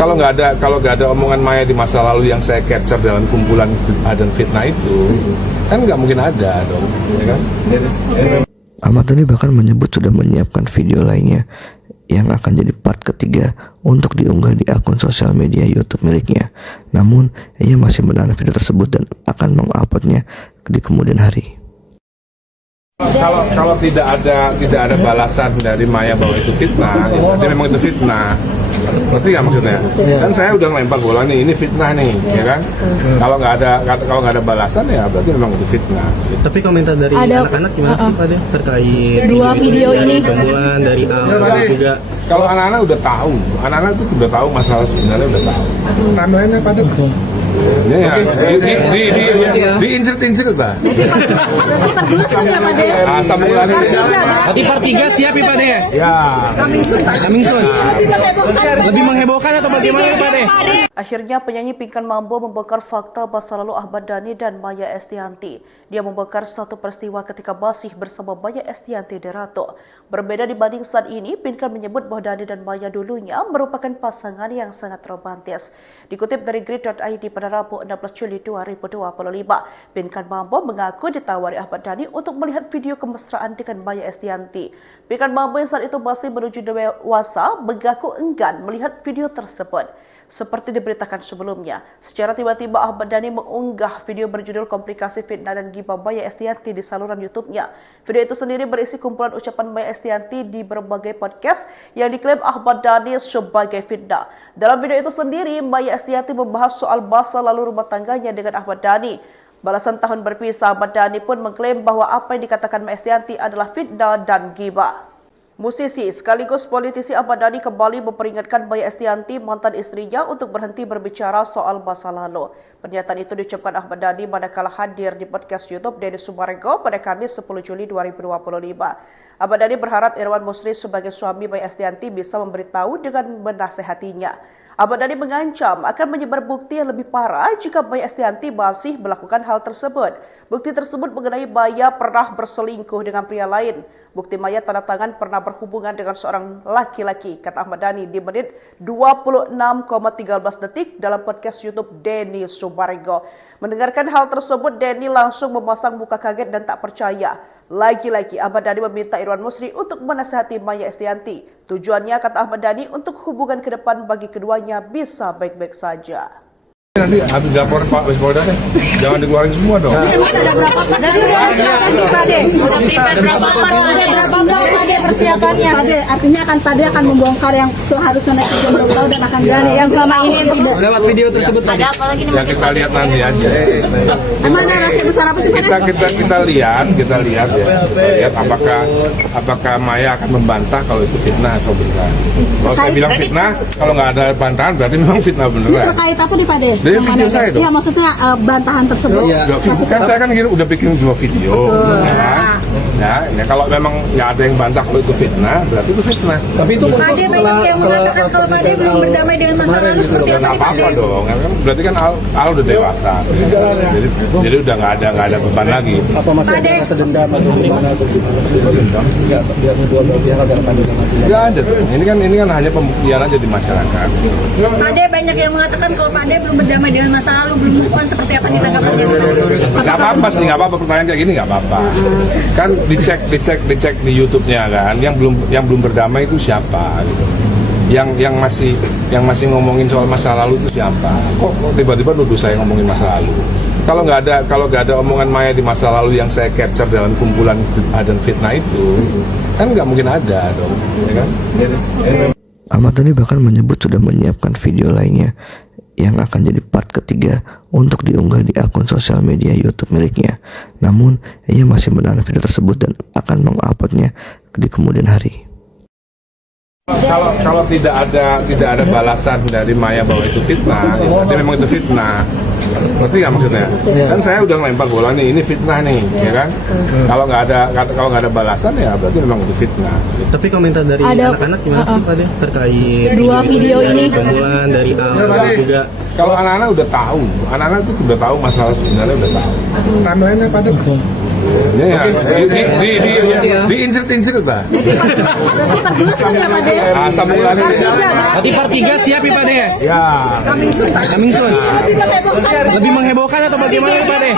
Kalau nggak ada omongan Maya di masa lalu yang saya capture dalam kumpulan dan fitnah itu, kan nggak mungkin ada dong, ya kan? Ahmad Dhani bahkan menyebut sudah menyiapkan video lainnya yang akan jadi part ketiga untuk diunggah di akun sosial media YouTube miliknya. Namun, ia masih menahan video tersebut dan akan menguploadnya di kemudian hari. Kalau tidak ada balasan dari Maya bahwa itu fitnah, ya berarti memang itu fitnah. Berarti nggak maksudnya? Kan saya udah ngelempar bola nih, ini fitnah nih, ya kan? Kalau nggak ada balasan ya berarti memang itu fitnah. Tapi komentar dari anak-anak gimana sih Pade terkait Dua video ini? pembunuhan dari Al juga? Kalau anak-anak udah tahu, anak-anak itu udah tahu masalah sebenarnya udah tahu. Namanya pada ya, diinjil-injil Pak. Asam urat. Berarti part 3 siap ya Pade? Ya. Coming soon. Lebih menghebohkan atau bagaimana Pade? Akhirnya penyanyi Pinkan Mambo membongkar fakta masa lalu Ahmad Dhani dan Maya Estianty. Dia membongkar satu peristiwa ketika masih bersama Maya Estianty di Ratu. Berbeda dibanding saat ini, Pinkan menyebut bahwa Dhani dan Maya dulunya merupakan pasangan yang sangat romantis. Dikutip dari grid.id pada Rabu 16 Juli 2025, Pinkan Mambo mengaku ditawari Ahmad Dhani untuk melihat video kemesraan dengan Maya Estianty. Pinkan Mambo yang saat itu masih menuju dewasa mengaku enggan melihat video tersebut. Seperti diberitakan sebelumnya, secara tiba-tiba Ahmad Dhani mengunggah video berjudul Komplikasi Fitnah dan Gibah Maya Estianty di saluran YouTube-nya. Video itu sendiri berisi kumpulan ucapan Maya Estianty di berbagai podcast yang diklaim Ahmad Dhani sebagai fitnah. Dalam video itu sendiri, Maya Estianty membahas soal masa lalu rumah tangganya dengan Ahmad Dhani. Balasan tahun berpisah, Ahmad Dhani pun mengklaim bahwa apa yang dikatakan Maya Estianty adalah fitnah dan gibah. Musisi sekaligus politisi Ahmad Dhani kembali memperingatkan Maya Estianty, mantan istrinya, untuk berhenti berbicara soal masa lalu. Pernyataan itu diucapkan Ahmad Dhani manakala hadir di podcast YouTube Denny Sumarego pada Kamis 10 Juli 2025. Ahmad Dhani berharap Irwan Musri sebagai suami Maya Estianty bisa memberitahu dengan menasehatinya. Ahmad Dhani mengancam akan menyebar bukti yang lebih parah jika Maya Estianty masih melakukan hal tersebut. Bukti tersebut mengenai Maya pernah berselingkuh dengan pria lain. Bukti Maya tanda tangan pernah berhubungan dengan seorang laki-laki, kata Ahmad Dhani di menit 26,13 detik dalam podcast YouTube Denny Sumarego. Mendengarkan hal tersebut, Denny langsung memasang muka kaget dan tak percaya. Lagi-lagi Ahmad Dhani meminta Irwan Musri untuk menasihati Maya Estianty. Tujuannya, kata Ahmad Dhani, untuk hubungan ke depan bagi keduanya bisa baik-baik saja. Nanti habis laporan Pak Polda deh, jangan dikeluarin semua dong. Emang ada berapa Pade persiapannya? Pade, artinya Pade akan membongkar yang seharusnya netizen belum tahu dan akan berani yang selama ini untuk Lewat video tersebut ada apa lagi Ya kita lihat nanti aja. emang ada rahasia besar apa sih Pade? Kita lihat ya. Lihat apakah Maya akan membantah kalau itu fitnah atau benar. Kalau saya bilang fitnah, kalau nggak ada bantahan berarti memang fitnah beneran. Terkait apa nih Pade? Dari video saya dong. Iya maksudnya bantahan tersebut. Kan saya kan udah bikin 2 video. Ya, kalau memang nggak ada yang bantah kalau itu fitnah, berarti itu fitnah. Tapi itu muncul Pade banyak yang mengatakan kalau Pade belum berdamai dengan masa lalu seperti Udah nggak apa-apa dong, berarti kan Al udah dewasa, jadi udah nggak ada beban lagi. Apa masih ada rasa dendam atau gimana atau gimana? Enggak, dia kedua belah pihak agar kami Nggak ada dong. Ini kan hanya pembuktian aja di masyarakat. Pade banyak yang mengatakan kalau Pade belum berdamai dengan masa lalu, belum move on, seperti apa ditanggapannya? Nggak apa-apa sih, nggak apa-apa pertanyaan kayak gini nggak apa-apa. Kan dicek di YouTube-nya kan, yang belum berdamai itu siapa gitu. Yang masih ngomongin soal masa lalu itu siapa? Kok tiba-tiba nuduh saya ngomongin masa lalu? Kalau nggak ada omongan Maya di masa lalu yang saya capture dalam kumpulan dan fitnah itu, kan nggak mungkin ada dong, ya kan? Ahmad Dhani bahkan menyebut sudah menyiapkan video lainnya yang akan jadi part ketiga untuk diunggah di akun sosial media YouTube miliknya. Namun, ia masih menahan video tersebut dan akan menguploadnya di kemudian hari. Kalau tidak ada balasan dari Maya bahwa itu fitnah, ya berarti memang itu fitnah. Ngerti nggak maksudnya? Kan saya udah ngelempar bola nih, ini fitnah nih, ya kan? Kalau nggak ada balasan ya berarti memang itu fitnah. Tapi komentar dari anak-anak gimana sih Pade terkait Dua video ini. pembunuhan dari juga Kalau anak-anak udah tahu, anak-anak itu udah tahu masalah sebenarnya udah tahu. Timeline-nya pada ya, diincir-incir Pak. Sambungannya berarti part 3 siap ya Pade ya? ya. Coming soon. Lebih menghebohkan atau bagaimana Pade?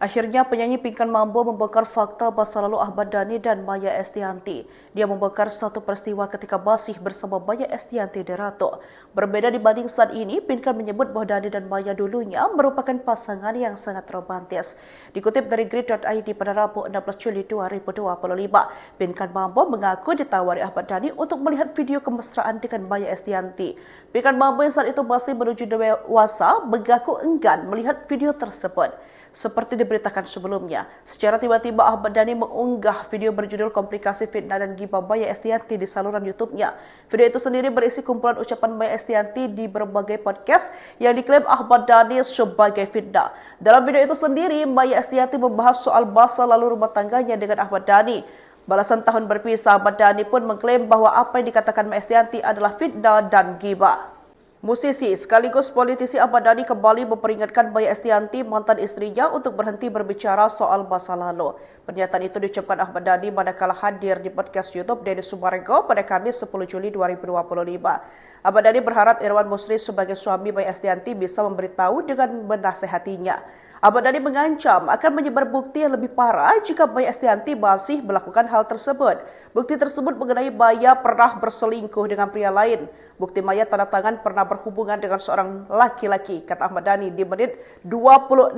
Akhirnya penyanyi Pinkan Mambo membongkar fakta masa lalu Ahmad Dhani dan Maya Estianty. Dia membongkar satu peristiwa ketika masih bersama Maya Estianty Derato. Berbeda dibanding saat ini, Pinkan menyebut bahwa Dhani dan Maya dulunya merupakan pasangan yang sangat romantis. Dikutip dari grid.id pada Rabu 16 Juli 2025, Pinkan Mambo mengaku ditawari Ahmad Dhani untuk melihat video kemesraan dengan Maya Estianty. Pinkan Mambo yang saat itu masih menuju dewasa mengaku enggan melihat video tersebut. Seperti diberitakan sebelumnya, secara tiba-tiba Ahmad Dhani mengunggah video berjudul Komplikasi Fitnah dan Ghibah Maya Estianty di saluran YouTube-nya. Video itu sendiri berisi kumpulan ucapan Maya Estianty di berbagai podcast yang diklaim Ahmad Dhani sebagai fitnah. Dalam video itu sendiri, Maya Estianty membahas soal masa lalu rumah tangganya dengan Ahmad Dhani. Balasan tahun berpisah, Ahmad Dhani pun mengklaim bahwa apa yang dikatakan Maya Estianty adalah fitnah dan ghibah. Musisi sekaligus politisi Ahmad Dhani kembali memperingatkan Maya Estianty, mantan istrinya, untuk berhenti berbicara soal masa lalu. Pernyataan itu diucapkan Ahmad Dhani manakala hadir di podcast YouTube Denny Sumargo pada Kamis 10 Juli 2025. Ahmad Dhani berharap Irwan Musri sebagai suami Maya Estianty bisa memberitahu dengan menasehatinya. Ahmad Dhani mengancam akan menyebar bukti yang lebih parah jika Maya Estianty masih melakukan hal tersebut. Bukti tersebut mengenai Maya pernah berselingkuh dengan pria lain. Bukti Maya tanda tangan pernah berhubungan dengan seorang laki-laki, kata Ahmad Dhani di menit 26,13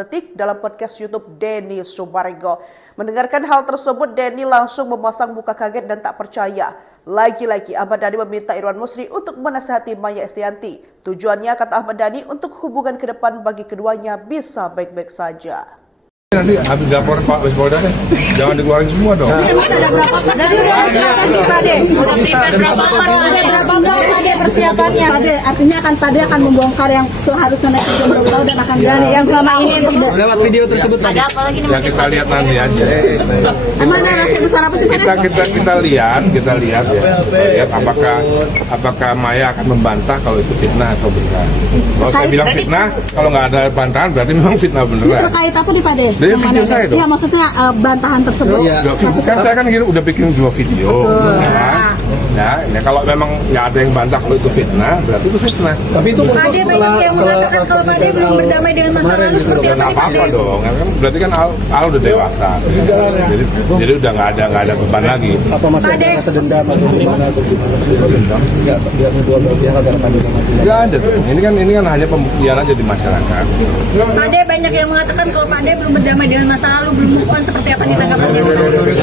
detik dalam podcast YouTube Denny Sumargo. Mendengarkan hal tersebut, Denny langsung memasang muka kaget dan tak percaya. Lagi-lagi Ahmad Dhani meminta Irwan Musri untuk menasihati Maya Estianty. Tujuannya, kata Ahmad Dhani, untuk hubungan ke depan bagi keduanya bisa baik-baik saja. Nanti habis laporan Pak Polda deh, jangan dikeluarin semua dong. Emang ada berapa Pade persiapannya? Pade, artinya Pade akan membongkar yang seharusnya netizen belum tahu dan akan berani yang selama ini untuk Lewat video tersebut ada apa lagi Ya kita lihat nanti aja. emang ada rahasia besar apa sih Pade? Kita lihat ya. Lihat apakah Maya akan membantah kalau itu fitnah atau benar. Kalau saya bilang fitnah, kalau nggak ada bantahan berarti memang fitnah beneran. Terkait apa nih Pade? Dari video saya dong. Iya maksudnya bantahan tersebut. Kan saya kan udah bikin 2 video. Ya, kalau memang nggak ada yang bantah kalau itu itu fitnah, berarti itu fitnah. Tapi itu Pak Ade banyak yang mengatakan kalau Pak Ade belum berdamai dengan masa lalu seperti Nggak apa? apa-apa dong, kan berarti kan Al udah dewasa, jadi udah nggak ada beban lagi. apa masih ada rasa dendam atau gimana atau nggak dia kedua belah pihak agar kami Nggak ada dong, ini kan hanya pembuktian aja di masyarakat. Pak Ade banyak yang mengatakan kalau Pak Ade belum berdamai dengan masa lalu, belum move on, seperti apa ditanggapannya?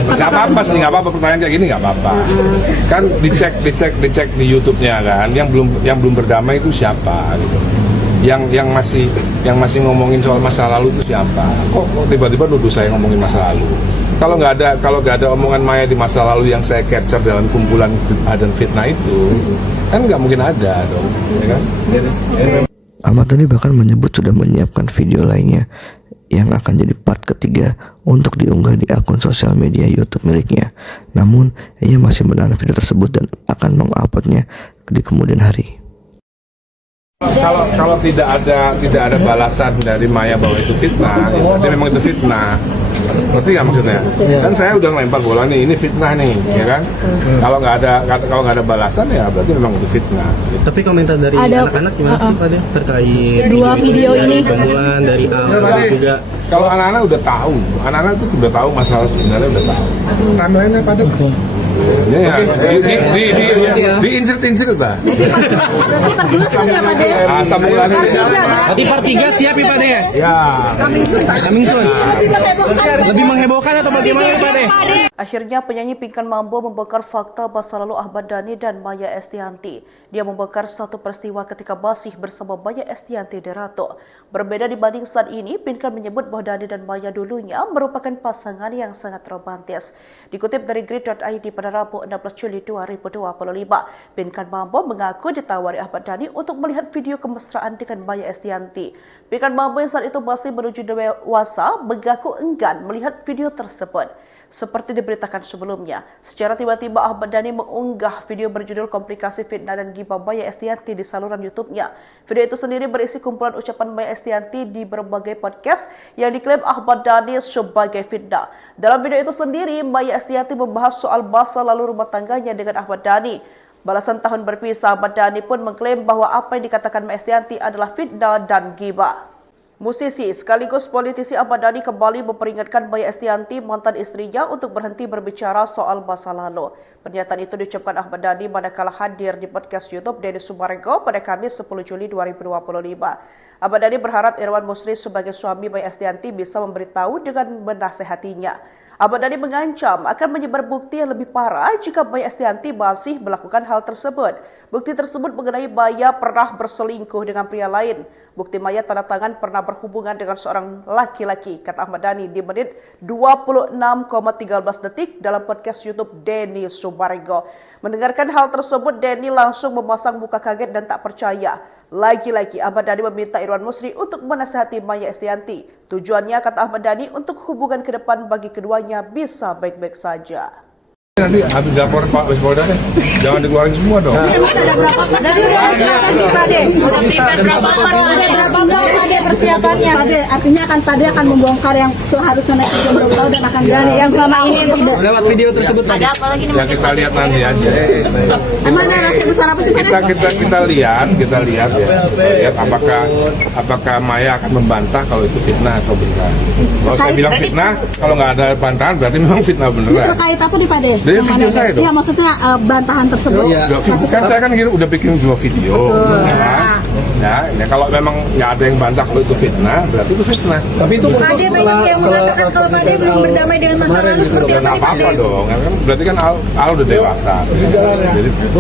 Nggak apa-apa sih, nggak apa-apa, pertanyaan kayak gini nggak apa-apa. Kan dicek di YouTube-nya kan, yang belum berdamai itu siapa gitu. Yang masih ngomongin soal masa lalu itu siapa? Kok tiba-tiba nuduh saya ngomongin masa lalu? Kalau nggak ada omongan Maya di masa lalu yang saya capture dalam kumpulan dan fitnah itu, kan nggak mungkin ada dong, ya kan? Ahmad Dhani bahkan menyebut sudah menyiapkan video lainnya yang akan jadi part ketiga untuk diunggah di akun sosial media YouTube miliknya. Namun, ia masih menahan video tersebut dan akan menguploadnya di kemudian hari. Kalau tidak ada balasan dari Maya bahwa itu fitnah, ya berarti memang itu fitnah. Ngerti nggak maksudnya? Kan saya udah ngelempar bola nih, ini fitnah nih, ya kan? Kalau nggak ada balasan ya berarti memang itu fitnah. Tapi komentar dari anak-anak gimana sih Pak Ade terkait Dua video ini. Bantuan dari Ya, Al juga. kalau anak-anak udah tahu, anak-anak itu udah tahu masalah sebenarnya udah tahu. Timeline-nya pada ya, diincir-incir bah. Asam ulannya. Berarti part 3 siap ya Pak Ade? Ya. Coming soon. Lebih menghebohkan atau bagaimana Pak Ade? Akhirnya penyanyi Pinkan Mambo membongkar fakta masa lalu Ahmad Dhani dan Maya Estianty. Dia membongkar satu peristiwa ketika masih bersama Maya Estianty Derato. Berbeda dibanding saat ini, Pinkan menyebut bahwa Dhani dan Maya dulunya merupakan pasangan yang sangat romantis. Dikutip dari grid.id pada Rabu 16 Juli 2025, Pinkan Mambo mengaku ditawari Ahmad Dhani untuk melihat video kemesraan dengan Maya Estianty. Pinkan Mambo yang saat itu masih menuju dewasa mengaku enggan melihat video tersebut. Seperti diberitakan sebelumnya, secara tiba-tiba Ahmad Dhani mengunggah video berjudul Komplikasi Fitnah dan Ghibah Maya Estianty di saluran YouTube-nya. Video itu sendiri berisi kumpulan ucapan Maya Estianty di berbagai podcast yang diklaim Ahmad Dhani sebagai fitnah. Dalam video itu sendiri, Maya Estianty membahas soal masa lalu rumah tangganya dengan Ahmad Dhani. Balasan tahun berpisah, Ahmad Dhani pun mengklaim bahwa apa yang dikatakan Maya Estianty adalah fitnah dan ghibah. Musisi sekaligus politisi Ahmad Dhani kembali memperingatkan Maya Estianty, mantan istrinya, untuk berhenti berbicara soal masa lalu. Pernyataan itu diucapkan Ahmad Dhani manakala hadir di podcast YouTube Denny Sumarego pada Kamis 10 Juli 2025. Ahmad Dhani berharap Irwan Musri sebagai suami Maya Estianty bisa memberitahu dengan menasehatinya. Ahmad Dhani mengancam akan menyebar bukti yang lebih parah jika Maya Estianty masih melakukan hal tersebut. Bukti tersebut mengenai Maya pernah berselingkuh dengan pria lain. Bukti Maya tanda tangan pernah berhubungan dengan seorang laki-laki, kata Ahmad Dhani di menit 26,13 detik dalam podcast YouTube Denny Sumarego. Mendengarkan hal tersebut, Denny langsung memasang muka kaget dan tak percaya. Lagi-lagi Ahmad Dhani meminta Irwan Musri untuk menasihati Maya Estianty. Tujuannya, kata Ahmad Dhani, untuk hubungan ke depan bagi keduanya bisa baik-baik saja. Nanti habis lapor Pak Polda deh, jangan dikeluarin semua dong. Ada berapa Pak Ade persiapannya? Pak Ade, artinya Pak Ade akan membongkar yang seharusnya naik ke Jombang dan akan berani yang selama ini Lewat video tersebut Pak Ade. ada apa lagi nih? Yang kita lihat nanti aja. Emang ada rahasia besar apa sih Pak Ade? Kita lihat ya. Lihat apakah Maya akan membantah kalau itu fitnah atau benar. Kalau saya bilang fitnah, kalau nggak ada bantahan berarti memang fitnah beneran. Terkait apa nih Pak Ade? Dari video saya dong. Iya, maksudnya bantahan tersebut. Kan saya kan udah bikin 2 video. Ya, kalau memang nggak ada yang bantah kalau itu fitnah, berarti itu fitnah. tapi itu Pak Ade banyak yang mengatakan kalau Pak Ade belum berdamai dengan masa lalu seperti Nggak apa? apa-apa dong, kan berarti kan Al udah dewasa,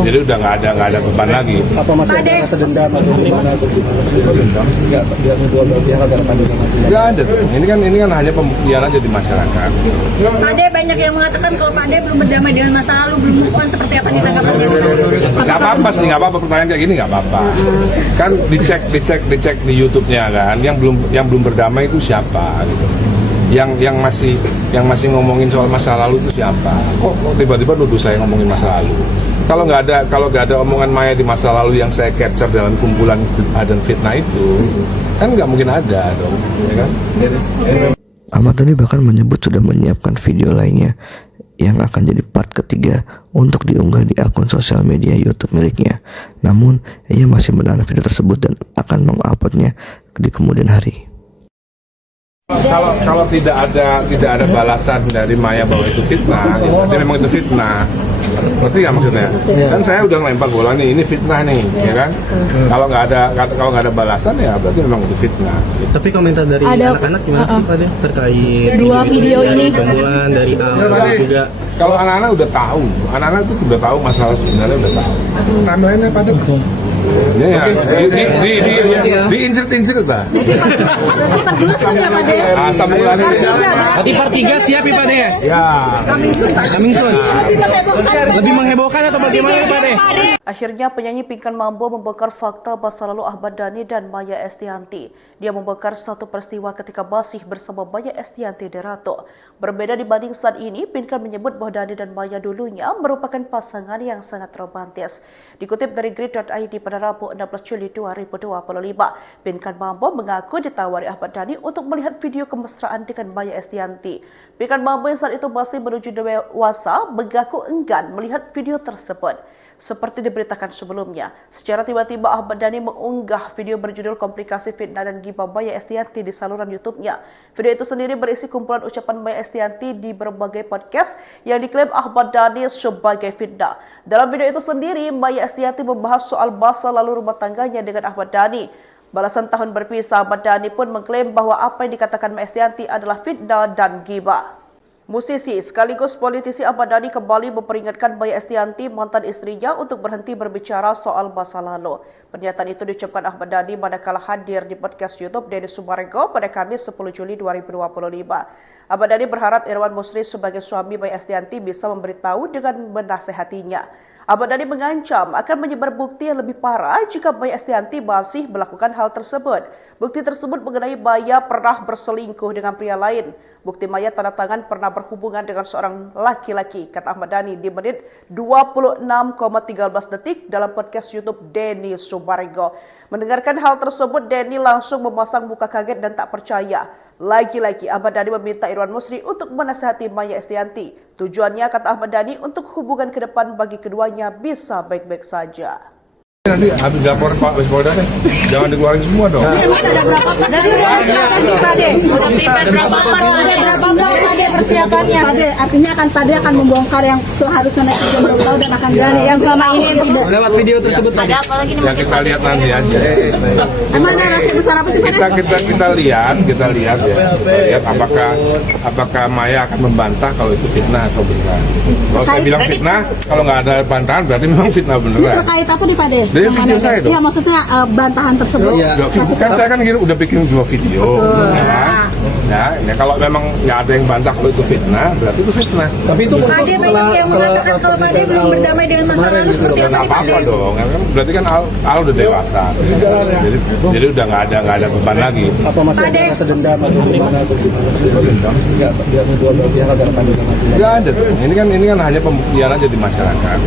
jadi udah nggak ada beban lagi. apa masih ada rasa dendam atau gimana atau nggak dia kedua belah pihak agar kami Nggak ada dong, ini kan hanya pembuktian aja di masyarakat. Pak Ade banyak yang mengatakan kalau Pak Ade belum berdamai dengan masa lalu, belum move on, seperti apa ditanggapannya? Nggak apa-apa sih, nggak apa-apa, pertanyaan kayak gini nggak apa-apa. Kan dicek di YouTube-nya kan, yang belum berdamai itu siapa gitu. Yang masih ngomongin soal masa lalu itu siapa? Kok tiba-tiba nuduh saya ngomongin masa lalu? Kalau nggak ada omongan Maya di masa lalu yang saya capture dalam kumpulan dan fitnah itu, kan nggak mungkin ada dong, ya kan? Ahmad Dhani bahkan menyebut sudah menyiapkan video lainnya yang akan jadi part ketiga untuk diunggah di akun sosial media YouTube miliknya. Namun, ia masih menahan video tersebut dan akan menguploadnya di kemudian hari. Kalau tidak ada balasan dari Maya bahwa itu fitnah, ya berarti memang itu fitnah. Berarti nggak maksudnya? Kan saya udah ngelempar bola nih, ini fitnah nih, ya kan? Kalau nggak ada balasan ya berarti memang itu fitnah. Tapi komentar dari anak-anak gimana sih Pak Deh terkait Dua video ini. pembunuhan dari juga? Kalau anak-anak udah tahu, anak-anak itu udah tahu masalah sebenarnya udah tahu. Timeline-nya pada ya, diincir-incir Pak. Asam ulannya. Berarti part 3 siap ya Pak Deh? Ya. Coming soon. Lebih menghebohkan atau bagaimana Pak Deh? Akhirnya penyanyi Pinkan Mambo membongkar fakta masa lalu Ahmad Dhani dan Maya Estianty. Dia membongkar satu peristiwa ketika masih bersama Maya Estianty di Ratu. Berbeda dibanding saat ini, Pinkan menyebut bahwa Dhani dan Maya dulunya merupakan pasangan yang sangat romantis. Dikutip dari grid.id pada Rabu 16 Juli 2025, Pinkan Mambo mengaku ditawari Ahmad Dhani untuk melihat video kemesraan dengan Maya Estianty. Pinkan Mambo yang saat itu masih menuju dewasa mengaku enggan melihat video tersebut. Seperti diberitakan sebelumnya, secara tiba-tiba Ahmad Dhani mengunggah video berjudul Komplikasi Fitnah dan Gibah Maya Estianty di saluran YouTube-nya. Video itu sendiri berisi kumpulan ucapan Maya Estianty di berbagai podcast yang diklaim Ahmad Dhani sebagai fitnah. Dalam video itu sendiri, Maya Estianty membahas soal masa lalu rumah tangganya dengan Ahmad Dhani. Balasan tahun berpisah, Ahmad Dhani pun mengklaim bahwa apa yang dikatakan Maya Estianty adalah fitnah dan gibah. Musisi sekaligus politisi Ahmad Dhani kembali memperingatkan Maya Estianty, mantan istrinya, untuk berhenti berbicara soal masa lalu. Pernyataan itu diucapkan Ahmad Dhani manakala hadir di podcast YouTube Denny Sumarego pada Kamis 10 Juli 2025. Ahmad Dhani berharap Irwan Musri sebagai suami Maya Estianty bisa memberitahu dengan menasehatinya. Ahmad Dhani mengancam akan menyebar bukti yang lebih parah jika Maya Estianty masih melakukan hal tersebut. Bukti tersebut mengenai Maya pernah berselingkuh dengan pria lain. Bukti Maya tanda tangan pernah berhubungan dengan seorang laki-laki, kata Ahmad Dhani di menit 26,13 detik dalam podcast YouTube Denny Sumarego. Mendengarkan hal tersebut, Denny langsung memasang muka kaget dan tak percaya. Lagi-lagi Ahmad Dhani meminta Irwan Musri untuk menasihati Maya Estianty. Tujuannya, kata Ahmad Dhani, untuk hubungan ke depan bagi keduanya bisa baik-baik saja. Nanti habis laporan Pak Polda deh, jangan dikeluarin semua dong. Persiapannya. Artinya Pak Deh akan membongkar yang seharusnya netizen belum tahu dan akan berani yang selama ini Lewat video tersebut Pak Deh. Ya kita lihat nanti aja. Emang narasi besar apa sih Pak Deh? Kita lihat ya. Lihat apakah Maya akan membantah kalau itu fitnah atau beneran. Kalau saya bilang fitnah, kalau nggak ada bantahan berarti memang fitnah beneran. Terkait apa nih Pak Deh? Dari video saya dong. Iya, maksudnya bantahan tersebut. Kan saya kan udah bikin 2 video. Ya, kalau memang nggak ada yang bantah kalau itu fitnah, berarti itu fitnah. Tapi itu Pak Deh banyak yang mengatakan kalau Pak Deh belum berdamai dengan masa lalu seperti Nggak apa-apa dong, berarti kan Al udah dewasa. Jadi udah nggak ada beban lagi. apa masih ada rasa dendam atau gimana atau dendam? Enggak, dia dua belah pihak agar kami Nggak ada dong. Ini kan hanya pembuktian aja di masyarakat.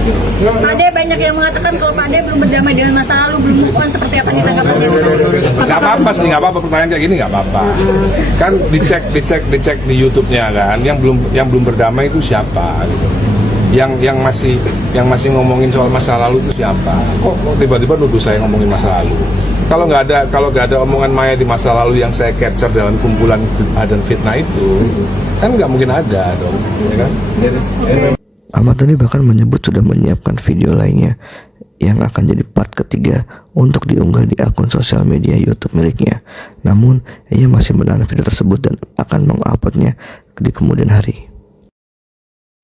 Pak Deh banyak yang mengatakan kalau Pak Deh belum berdamai dengan masa lalu, belum move on, seperti apa ditanggapannya? Nggak apa-apa sih, nggak apa-apa, pertanyaan kayak gini nggak apa-apa. Kan dicek di YouTube-nya kan, yang belum berdamai itu siapa gitu. Yang masih ngomongin soal masa lalu itu siapa? Kok tiba-tiba nuduh saya ngomongin masa lalu? Kalau nggak ada omongan Maya di masa lalu yang saya capture dalam kumpulan dan fitnah itu, kan nggak mungkin ada dong, ya kan? Ahmad Dhani bahkan menyebut sudah menyiapkan video lainnya yang akan jadi part ketiga untuk diunggah di akun sosial media YouTube miliknya. Namun, ia masih menahan video tersebut dan akan menguploadnya di kemudian hari.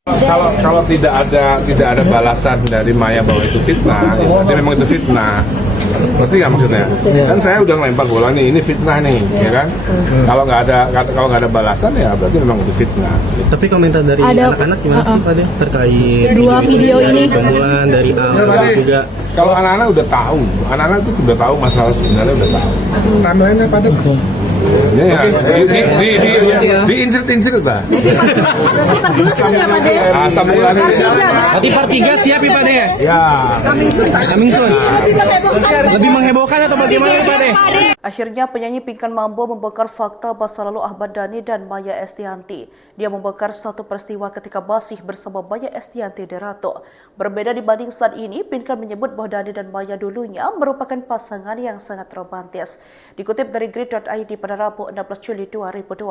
Kalau tidak ada balasan dari Maya bahwa itu fitnah, ya berarti memang itu fitnah. Berarti nggak maksudnya? Kan saya udah ngelempar bola nih, ini fitnah nih, ya kan? Kalau nggak ada balasan ya berarti memang itu fitnah. Tapi komentar dari anak-anak gimana sih Pak Deh terkait Dua video ini. pembunuhan dari juga? Kalau anak-anak udah tahu, anak-anak itu udah tahu masalah sebenarnya udah tahu. Timeline-nya pada ya, diincir-incir Pak. Asam ulannya. Berarti part 3 siap ya Pak Deh? Ya. Coming soon. Lebih menghebohkan atau bagaimana Pak Deh? Akhirnya penyanyi Pinkan Mambo membongkar fakta masa lalu Ahmad Dhani dan Maya Estianty. Dia membongkar satu peristiwa ketika masih bersama Maya Estianty di Ratu. Berbeda dibanding saat ini, Pinkan menyebut bahwa Dhani dan Maya dulunya merupakan pasangan yang sangat romantis. Dikutip dari grid.id pada Rabu 16 Juli 2025,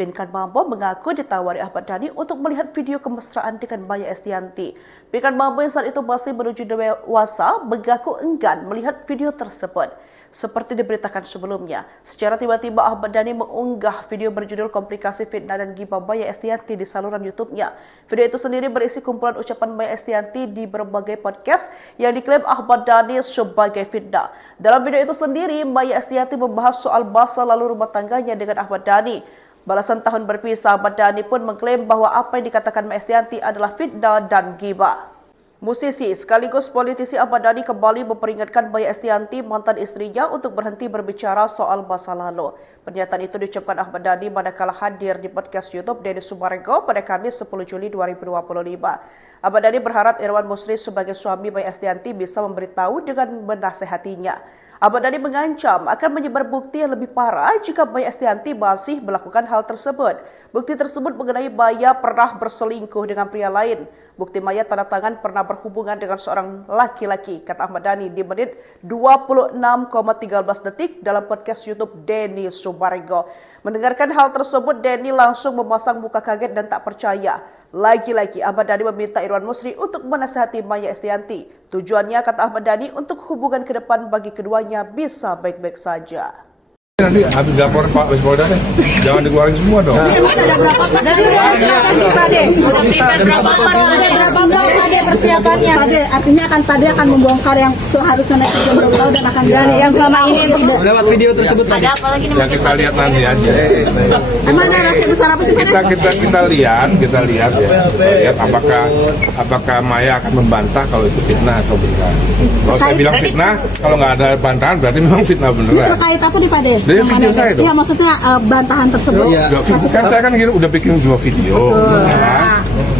Pinkan Mambo mengaku ditawari Ahmad Dhani untuk melihat video kemesraan dengan Maya Estianty. Pinkan Mambo yang saat itu masih menuju dewasa mengaku enggan melihat video tersebut. Seperti diberitakan sebelumnya, secara tiba-tiba Ahmad Dhani mengunggah video berjudul Komplikasi Fitnah dan Gibah Maya Estianty di saluran YouTube-nya. Video itu sendiri berisi kumpulan ucapan Maya Estianty di berbagai podcast yang diklaim Ahmad Dhani sebagai fitnah. Dalam video itu sendiri, Maya Estianty membahas soal masa lalu rumah tangganya dengan Ahmad Dhani. Balasan tahun berpisah, Ahmad Dhani pun mengklaim bahwa apa yang dikatakan Maya Estianty adalah fitnah dan gibah. Musisi sekaligus politisi Ahmad Dhani kembali memperingatkan Maya Estianty, mantan istrinya, untuk berhenti berbicara soal masa lalu. Pernyataan itu diucapkan Ahmad Dhani manakala hadir di podcast YouTube Denny Sumarego pada Kamis 10 Juli 2025. Ahmad Dhani berharap Irwan Musri sebagai suami Maya Estianty bisa memberitahu dengan menasehatinya. Ahmad Dhani mengancam akan menyebar bukti yang lebih parah jika Maya Estianty masih melakukan hal tersebut. Bukti tersebut mengenai Maya pernah berselingkuh dengan pria lain. Bukti Maya tanda tangan pernah berhubungan dengan seorang laki-laki, kata Ahmad Dhani di menit 26,13 detik dalam podcast YouTube Denny Sumarego. Mendengarkan hal tersebut, Denny langsung memasang muka kaget dan tak percaya. Lagi-lagi Ahmad Dhani meminta Irwan Musri untuk menasihati Maya Estianty. Tujuannya, kata Ahmad Dhani, untuk hubungan ke depan bagi keduanya bisa baik-baik saja. Nanti habis laporan Pak Polda deh, jangan dikeluarin semua dong. Ada berapa persiapannya? Artinya Pade akan membongkar yang seharusnya netizen belum tahu dan akan berani yang selama ini lewat video tersebut Pade. Ya kita lihat nanti aja. Emang narasi besar apa sih Pade? Kita lihat ya. Lihat apakah Maya akan membantah kalau itu fitnah atau bukan. Kalau saya bilang fitnah, kalau nggak ada bantahan berarti memang fitnah beneran. Terkait apa nih Pade? Dari video saya dong. Iya, maksudnya bantahan tersebut. Kan saya kan udah bikin 2 video.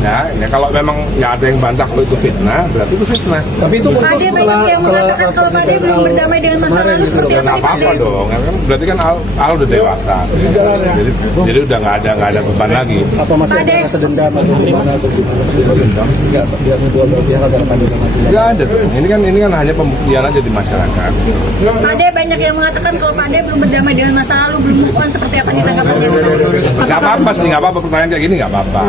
Ya, kalau memang nggak ada yang bantah kalau itu fitnah, berarti itu fitnah. Tapi itu muncul setelah mengatakan kalau Pade belum berdamai dengan masa lalu seperti Ya nggak apa-apa dong, berarti kan Al udah dewasa. Jadi udah nggak ada beban lagi. apa masih ada rasa dendam atau gimana atau dendam? Enggak, dia kedua belah pihak agar Pade sama Nggak ada dong. Ini kan hanya pembuktian aja di masyarakat. Pade banyak yang mengatakan kalau Pade belum berdamai dengan masa lalu, belum move on, seperti apa ditanggapannya? Nggak apa-apa sih, nggak apa-apa, pertanyaan kayak gini nggak apa-apa.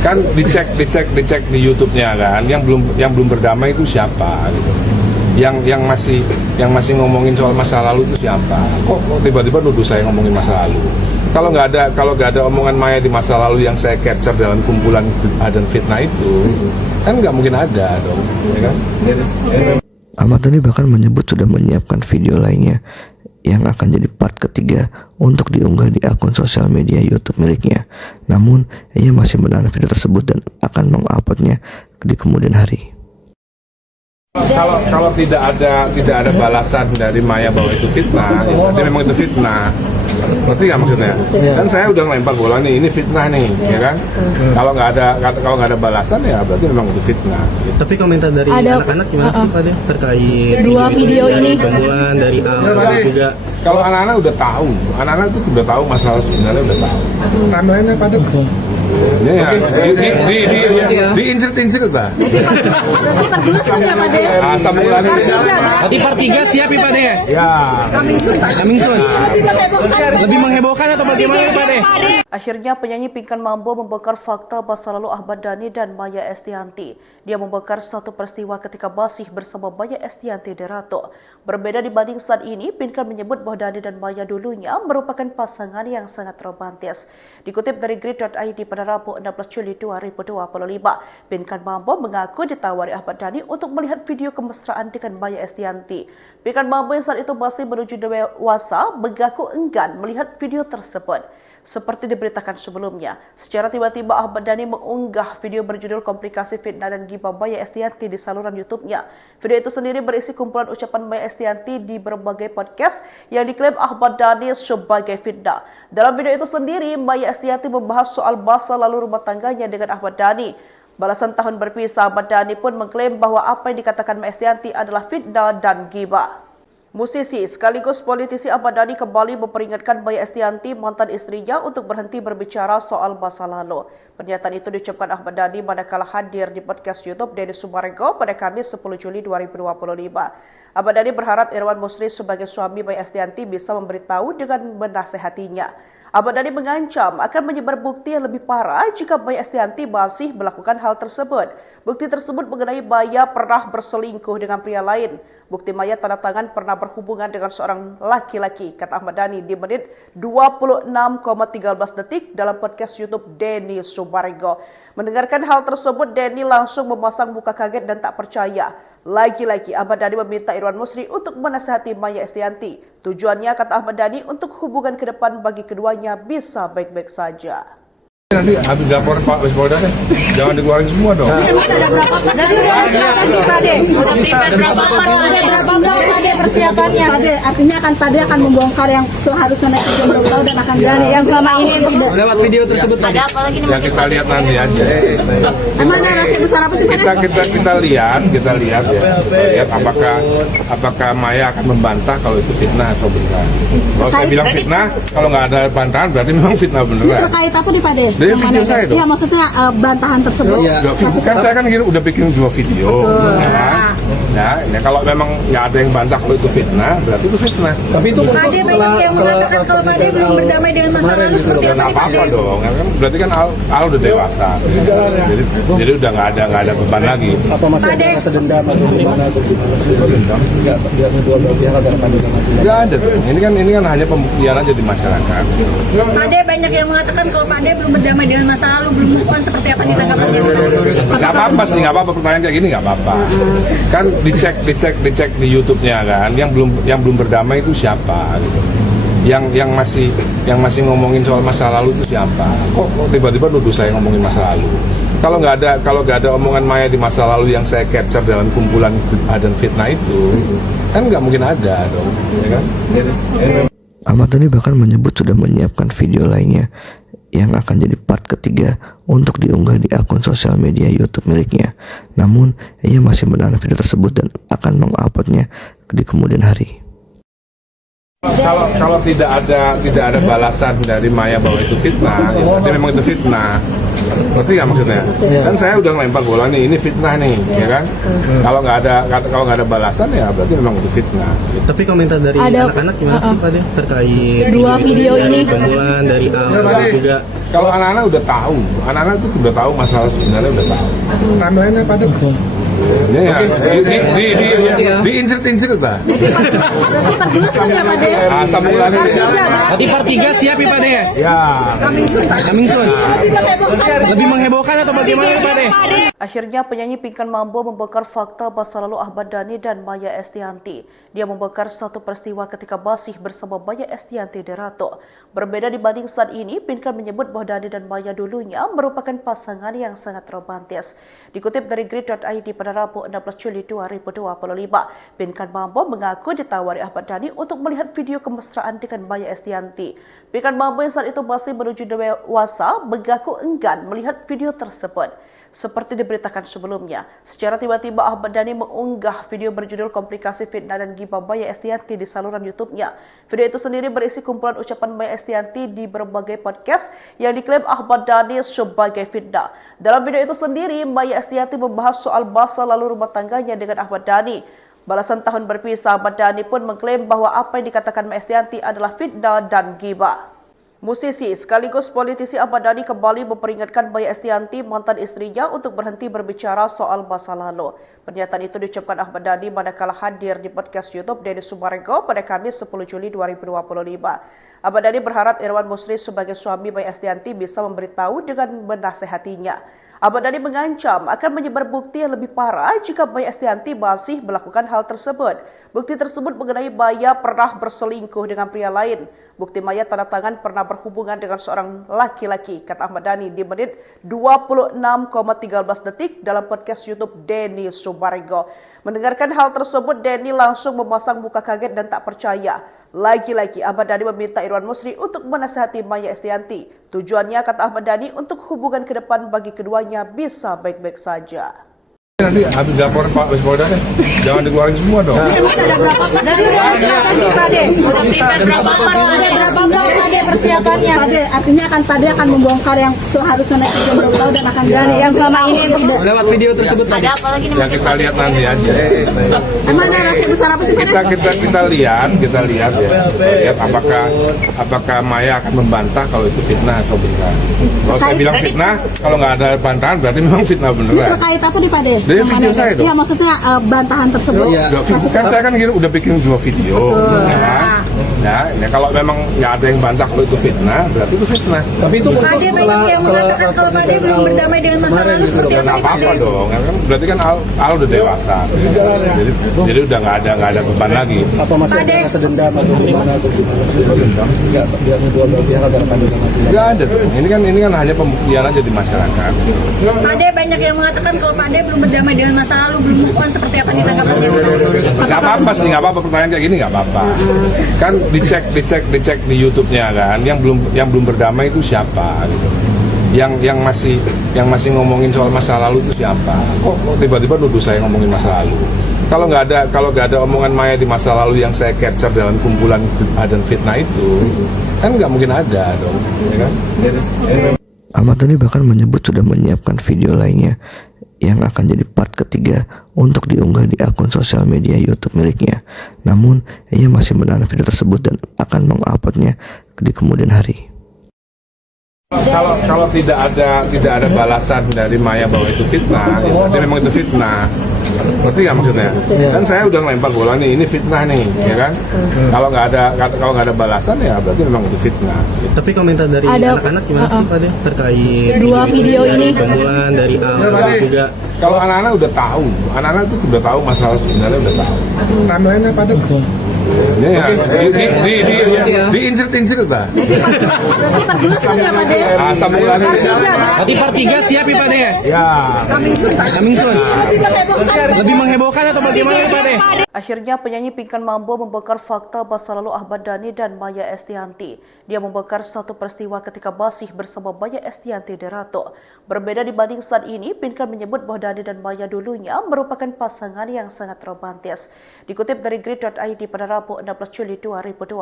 Kan dicek di YouTube-nya kan, yang belum berdamai itu siapa gitu. Yang masih ngomongin soal masa lalu itu siapa? Kok tiba-tiba nuduh saya ngomongin masa lalu? Kalau nggak ada omongan Maya di masa lalu yang saya capture dalam kumpulan dan fitnah itu, kan nggak mungkin ada dong, ya kan? Ahmad Dhani bahkan menyebut sudah menyiapkan video lainnya yang akan jadi part ketiga untuk diunggah di akun sosial media YouTube miliknya. Namun, ia masih menahan video tersebut dan akan menguploadnya di kemudian hari. Kalau tidak ada balasan dari Maya bahwa itu fitnah, ya berarti memang itu fitnah. Ngerti nggak maksudnya? Dan saya udah ngelempar bola nih, ini fitnah nih, ya kan? Kalau nggak ada balasan ya berarti memang itu fitnah. Tapi komentar dari anak-anak gimana sih Pade terkait Dua video ini? Pembunuhan dari Al juga. Kalau anak-anak udah tahu, anak-anak itu udah tahu masalah sebenarnya udah tahu. Timeline-nya pada ya, diinjil-injil Pak. Sambung lagi. Berarti part 3 siap ya Pade? Ya. Coming soon. Lebih menghebohkan atau bagaimana Pade? Akhirnya penyanyi Pinkan Mambo membongkar fakta masa lalu Ahmad Dhani dan Maya Estianty. Dia membongkar satu peristiwa ketika masih bersama Maya Estianty di Ratu. Berbeda dibanding saat ini, Pinkan menyebut bahwa Dhani dan Maya dulunya merupakan pasangan yang sangat romantis. Dikutip dari grid.id pada Rabu 16 Juli 2025, Pinkan Mambo mengaku ditawari Ahmad Dhani untuk melihat video kemesraan dengan Maya Estianty. Pinkan Mambo yang saat itu masih menuju dewasa mengaku enggan melihat video tersebut. Seperti diberitakan sebelumnya, secara tiba-tiba Ahmad Dhani mengunggah video berjudul Komplikasi Fitnah dan Gibah Maya Estianty di saluran YouTube-nya. Video itu sendiri berisi kumpulan ucapan Maya Estianty di berbagai podcast yang diklaim Ahmad Dhani sebagai fitnah. Dalam video itu sendiri, Maya Estianty membahas soal masa lalu rumah tangganya dengan Ahmad Dhani. Balasan tahun berpisah, Ahmad Dhani pun mengklaim bahwa apa yang dikatakan Maya Estianty adalah fitnah dan gibah. Musisi sekaligus politisi Ahmad Dhani kembali memperingatkan Maya Estianty, mantan istrinya, untuk berhenti berbicara soal masa lalu. Pernyataan itu diucapkan Ahmad Dhani manakala hadir di podcast YouTube Denny Sumarego pada Kamis 10 Juli 2025. Ahmad Dhani berharap Irwan Musri sebagai suami Maya Estianty bisa memberitahu dengan menasehatinya. Ahmad Dhani mengancam akan menyebar bukti yang lebih parah jika Maya Estianty masih melakukan hal tersebut. Bukti tersebut mengenai Maya pernah berselingkuh dengan pria lain. Bukti Maya tanda tangan pernah berhubungan dengan seorang laki-laki, kata Ahmad Dhani di menit 26,13 detik dalam podcast YouTube Denny Sumarego. Mendengarkan hal tersebut, Denny langsung memasang muka kaget dan tak percaya. Lagi-lagi Ahmad Dhani meminta Irwan Musri untuk menasihati Maya Estianty. Tujuannya, kata Ahmad Dhani, untuk hubungan ke depan bagi keduanya bisa baik-baik saja. Nanti habis laporan Pak Polda deh, jangan dikeluarin semua dong. Ada berapa persiapannya? Artinya Pade akan membongkar yang seharusnya netizen belum tahu dan akan berani yang selama ini lewat video tersebut. Ada apa lagi nih? Ya kita lihat nanti aja. Emang ada rahasia besar apa sih? Kita lihat ya. Lihat apakah Maya akan membantah kalau itu fitnah atau benar. Kalau saya bilang fitnah, kalau nggak ada bantahan berarti memang fitnah beneran. Terkait apa nih Pade? Dari video saya dong. Iya, maksudnya bantahan tersebut. Ya, kan saya kan udah bikin 2 video. Ya, kalau memang nggak ada yang bantah kalau itu fitnah, berarti itu fitnah. Tapi itu muncul setelah kalau Pade belum berdamai dengan masa lalu seperti Nggak apa-apa dong. Berarti kan Al udah dewasa. Jadi udah nggak ada beban lagi. apa masih ada rasa dendam atau gimana atau dendam? Enggak, dia kedua belah pihak agar Pade Nggak ada dong. Ini kan hanya pembuktian aja di masyarakat. Pade banyak yang mengatakan kalau Pade belum berdamai dengan masa lalu, belum move on, seperti apa ditanggapannya? Nggak apa-apa sih, nggak apa-apa, pertanyaan kayak gini nggak apa-apa. Kan dicek di YouTube-nya kan, yang belum berdamai itu siapa gitu. Yang masih ngomongin soal masa lalu itu siapa? Kok tiba-tiba nuduh saya ngomongin masa lalu? Kalau nggak ada omongan Maya di masa lalu yang saya capture dalam kumpulan dan fitnah itu, kan nggak mungkin ada dong, ya kan? Ahmad Dhani bahkan menyebut sudah menyiapkan video lainnya yang akan jadi part ketiga untuk diunggah di akun sosial media YouTube miliknya. Namun, ia masih menahan video tersebut dan akan menguploadnya di kemudian hari. Kalau tidak ada balasan dari Maya bahwa itu fitnah, ya berarti memang itu fitnah. Ngerti nggak maksudnya? Kan saya udah ngelempar bola nih, ini fitnah nih, ya kan? Kalau nggak ada balasan ya berarti memang itu fitnah. Tapi komentar dari anak-anak gimana sih Pak terkait Dua video ini. pembunuhan dari juga? Kalau anak-anak udah tahu, anak-anak itu udah tahu masalah sebenarnya udah tahu. Timeline-nya pada ya, diinjek-injek Pak. Sambung lagi. Berarti part 3 siap ya Pak De? Ya. Coming soon. Lebih menghebohkan atau bagaimana Pak De? Akhirnya penyanyi Pinkan Mambo membongkar fakta masa lalu Ahmad Dhani dan Maya Estianty. Dia membongkar satu peristiwa ketika masih bersama Maya Estianty di Ratu. Berbeda dibanding saat ini, Pinkan menyebut bahwa Dhani dan Maya dulunya merupakan pasangan yang sangat romantis. Dikutip dari grid.id pada Rabu 16 Juli 2025, Pinkan Mambo mengaku ditawari Ahmad Dhani untuk melihat video kemesraan dengan Maya Estianty. Pinkan Mambo yang saat itu masih menuju dewasa mengaku enggan melihat video tersebut. Seperti diberitakan sebelumnya, secara tiba-tiba Ahmad Dhani mengunggah video berjudul Komplikasi Fitnah dan Gibah Maya Estianty di saluran YouTube-nya. Video itu sendiri berisi kumpulan ucapan Maya Estianty di berbagai podcast yang diklaim Ahmad Dhani sebagai fitnah. Dalam video itu sendiri, Maya Estianty membahas soal masa lalu rumah tangganya dengan Ahmad Dhani. Balasan tahun berpisah, Ahmad Dhani pun mengklaim bahwa apa yang dikatakan Maya Estianty adalah fitnah dan gibah. Musisi sekaligus politisi Ahmad Dhani kembali memperingatkan Maya Estianty, mantan istrinya, untuk berhenti berbicara soal masa lalu. Pernyataan itu diucapkan Ahmad Dhani manakala hadir di podcast YouTube Denny Sumarego pada Kamis 10 Juli 2025. Ahmad Dhani berharap Irwan Musri sebagai suami Maya Estianty bisa memberitahu dengan menasehatinya. Ahmad Dhani mengancam akan menyebar bukti yang lebih parah jika Maya Estianty masih melakukan hal tersebut. Bukti tersebut mengenai Maya pernah berselingkuh dengan pria lain. Bukti Maya tanda tangan pernah berhubungan dengan seorang laki-laki, kata Ahmad Dhani di menit 26,13 detik dalam podcast YouTube Denny Sumarego. Mendengarkan hal tersebut, Denny langsung memasang muka kaget dan tak percaya. Lagi-lagi Ahmad Dhani meminta Irwan Musri untuk menasihati Maya Estianty. Tujuannya, kata Ahmad Dhani, untuk hubungan ke depan bagi keduanya bisa baik-baik saja. Nanti habis laporan Pak Polda deh, jangan dikeluarin semua dong. Ada berapa Pade persiapannya? Pade, artinya Pade akan membongkar yang seharusnya netizen belum tahu dan akan berani yang selama ini Lewat video tersebut Pade. Ya kita lihat nanti aja. emang narasi besar apa sih Pade? Kita lihat ya. Lihat apakah Maya akan membantah kalau itu fitnah atau benar. Kalau saya bilang fitnah, kalau nggak ada bantahan berarti memang fitnah beneran. Terkait apa nih Pade? Dari video saya dong. Iya maksudnya bantahan tersebut. Kan saya kan udah bikin 2 video. Ya, kalau memang nggak ada yang bantah kalau itu fitnah, berarti itu fitnah. Tapi itu muncul Pade banyak yang mengatakan kalau Pade belum berdamai dengan masa lalu seperti Ya nggak apa-apa dong, kan berarti kan Al udah dewasa, jadi udah nggak ada beban lagi. apa masih ada rasa dendam atau gimana atau enggak dia kedua belah pihak agar kami Nggak ada dong, ini kan hanya pembuktian aja di masyarakat. Pade banyak yang mengatakan kalau Pade belum berdamai dengan masa lalu, belum move on, seperti apa ditanggapannya? Nggak apa-apa sih, nggak apa-apa pertanyaan kayak gini nggak apa-apa. Kan dicek di YouTube-nya kan, yang belum berdamai itu siapa gitu. Yang masih ngomongin soal masa lalu itu siapa? Kok tiba-tiba nuduh saya ngomongin masa lalu? Kalau nggak ada omongan Maya di masa lalu yang saya capture dalam kumpulan dan fitnah itu, kan nggak mungkin ada dong, ya kan? Ahmad Dhani bahkan menyebut sudah menyiapkan video lainnya yang akan jadi part ketiga untuk diunggah di akun sosial media YouTube miliknya. Namun, ia masih menahan video tersebut dan akan menguploadnya di kemudian hari. Kalau tidak ada balasan dari Maya bahwa itu fitnah, ya berarti memang itu fitnah. Ngerti nggak maksudnya? Kan saya udah ngelempar bola nih, ini fitnah nih, ya kan? Kalau nggak ada balasan ya berarti memang itu fitnah. Tapi komentar dari anak-anak gimana sih Pade terkait Dua video ini. pembunuhan dari Al juga? Kalau anak-anak udah tahu, anak-anak itu udah tahu masalah sebenarnya udah tahu. Namanya pada ini ya, diincir-incir Pak. Sambungannya Berarti part 3 siap ya Pade? ya. Coming soon. Lebih menghebohkan atau bagaimana Pade? Akhirnya penyanyi Pinkan Mambo membongkar fakta masa lalu Ahmad Dhani dan Maya Estianty. Dia membongkar satu peristiwa ketika masih bersama Maya Estianty di Ratu. Berbeda dibanding saat ini, Pinkan menyebut bahwa Dhani dan Maya dulunya merupakan pasangan yang sangat romantis. Dikutip dari grid.id pada Rabu 16 Juli 2025,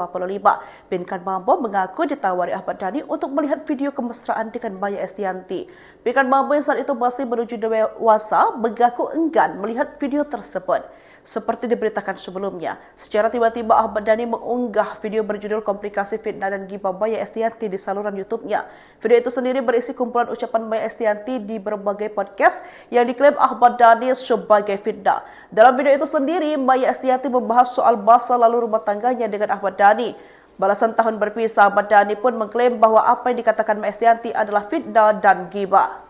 Pinkan Mambo mengaku ditawari Ahmad Dhani untuk melihat video kemesraan dengan Maya Estianty. Pinkan Mambo yang saat itu masih menuju dewasa mengaku enggan melihat video tersebut. Seperti diberitakan sebelumnya, secara tiba-tiba Ahmad Dhani mengunggah video berjudul Komplikasi Fitnah dan Gibah Maya Estianty di saluran YouTube-nya. Video itu sendiri berisi kumpulan ucapan Maya Estianty di berbagai podcast yang diklaim Ahmad Dhani sebagai fitnah. Dalam video itu sendiri, Maya Estianty membahas soal masa lalu rumah tangganya dengan Ahmad Dhani. Balasan tahun berpisah, Ahmad Dhani pun mengklaim bahwa apa yang dikatakan Maya Estianty adalah fitnah dan gibah.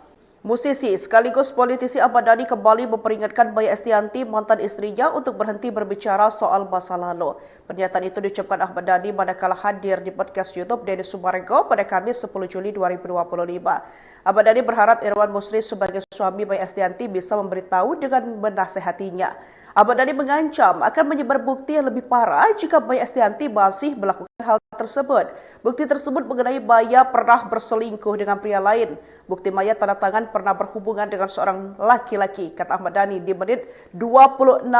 Musisi sekaligus politisi Ahmad Dhani kembali memperingatkan Maya Estianty, mantan istrinya, untuk berhenti berbicara soal masa lalu. Pernyataan itu diucapkan Ahmad Dhani manakala hadir di podcast YouTube Denny Sumargo pada Kamis 10 Juli 2025. Ahmad Dhani berharap Irwan Musri sebagai suami Maya Estianty bisa memberitahu dengan menasehatinya. Ahmad Dhani mengancam akan menyebar bukti yang lebih parah jika Maya Estianty masih melakukan hal tersebut. Bukti tersebut mengenai Maya pernah berselingkuh dengan pria lain. Bukti Maya tanda tangan pernah berhubungan dengan seorang laki-laki, kata Ahmad Dhani di menit 26,13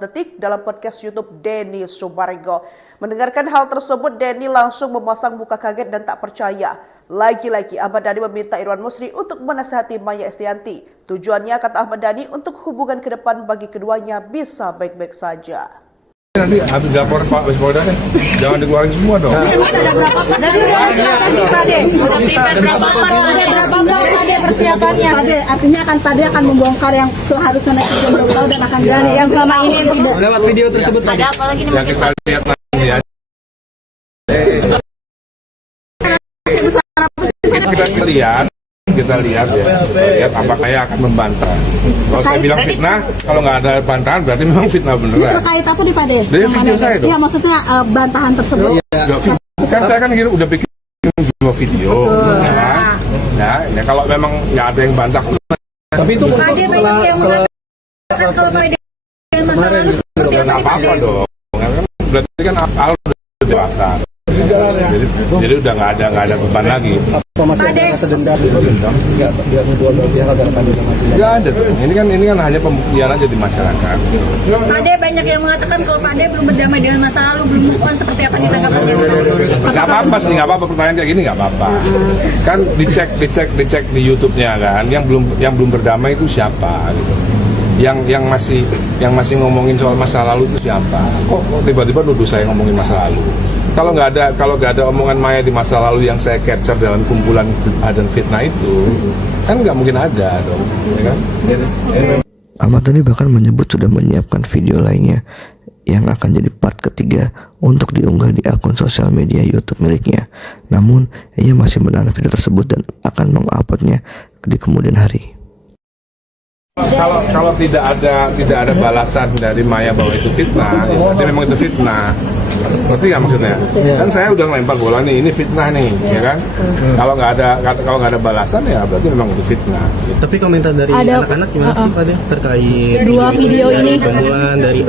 detik dalam podcast YouTube Denny Sumargo. Mendengarkan hal tersebut, Denny langsung memasang muka kaget dan tak percaya. Lagi-lagi Ahmad Dhani meminta Irwan Musri untuk menasihati Maya Estianty. Tujuannya, kata Ahmad Dhani, untuk hubungan ke depan bagi keduanya bisa baik-baik saja. Nanti habis laporan Pak Polda deh, jangan dikeluarin semua dong. Ada berapa Pade persiapannya? Pade, artinya Pade akan membongkar yang seharusnya netizen belum tahu dan akan berani yang selama ini Lewat video tersebut Pade. Ya kita lihat nanti ya. Kita lihat apakah Maya akan membantah. Kalau saya bilang fitnah, kalau nggak ada bantahan berarti memang fitnah beneran. terkait apa nih Pade? Dari video saya dong. Iya maksudnya bantahan tersebut. Kan saya kan udah bikin 2 video. Ya, kalau memang nggak ada yang bantah. tapi itu muncul setelah Kalau Pade dengan masa lalu seperti Nggak apa-apa dong. Kan berarti kan Al udah dewasa, Jadi udah nggak ada beban lagi. Apa masih ada rasa dendam? Enggak, dia kedua belah pihak agar Pade sama Nggak ada dong. Ini kan hanya pembuktian aja di masyarakat. Pade banyak yang mengatakan kalau Pade belum berdamai dengan masa lalu, belum move on, seperti apa ditanggapannya? Nggak apa-apa sih, nggak apa-apa pertanyaan kayak gini nggak apa-apa. Kan dicek di YouTube-nya kan. Yang belum berdamai itu siapa gitu. Yang masih ngomongin soal masa lalu itu siapa? Kok tiba-tiba nuduh saya ngomongin masa lalu? Kalau nggak ada omongan Maya di masa lalu yang saya capture dalam kumpulan dan fitnah itu, kan nggak mungkin ada dong, ya kan? Ahmad Dhani bahkan menyebut sudah menyiapkan video lainnya yang akan jadi part ketiga untuk diunggah di akun sosial media YouTube miliknya. Namun, ia masih menahan video tersebut dan akan menguploadnya di kemudian hari. Kalau tidak ada balasan dari Maya bahwa itu fitnah, ya berarti memang itu fitnah. Ngerti nggak maksudnya? Kan saya udah ngelempar bola nih, ini fitnah nih, ya kan? Kalau nggak ada balasan ya berarti memang itu fitnah. Tapi komentar dari anak-anak gimana sih Pak terkait Dua video ini. pembunuhan dari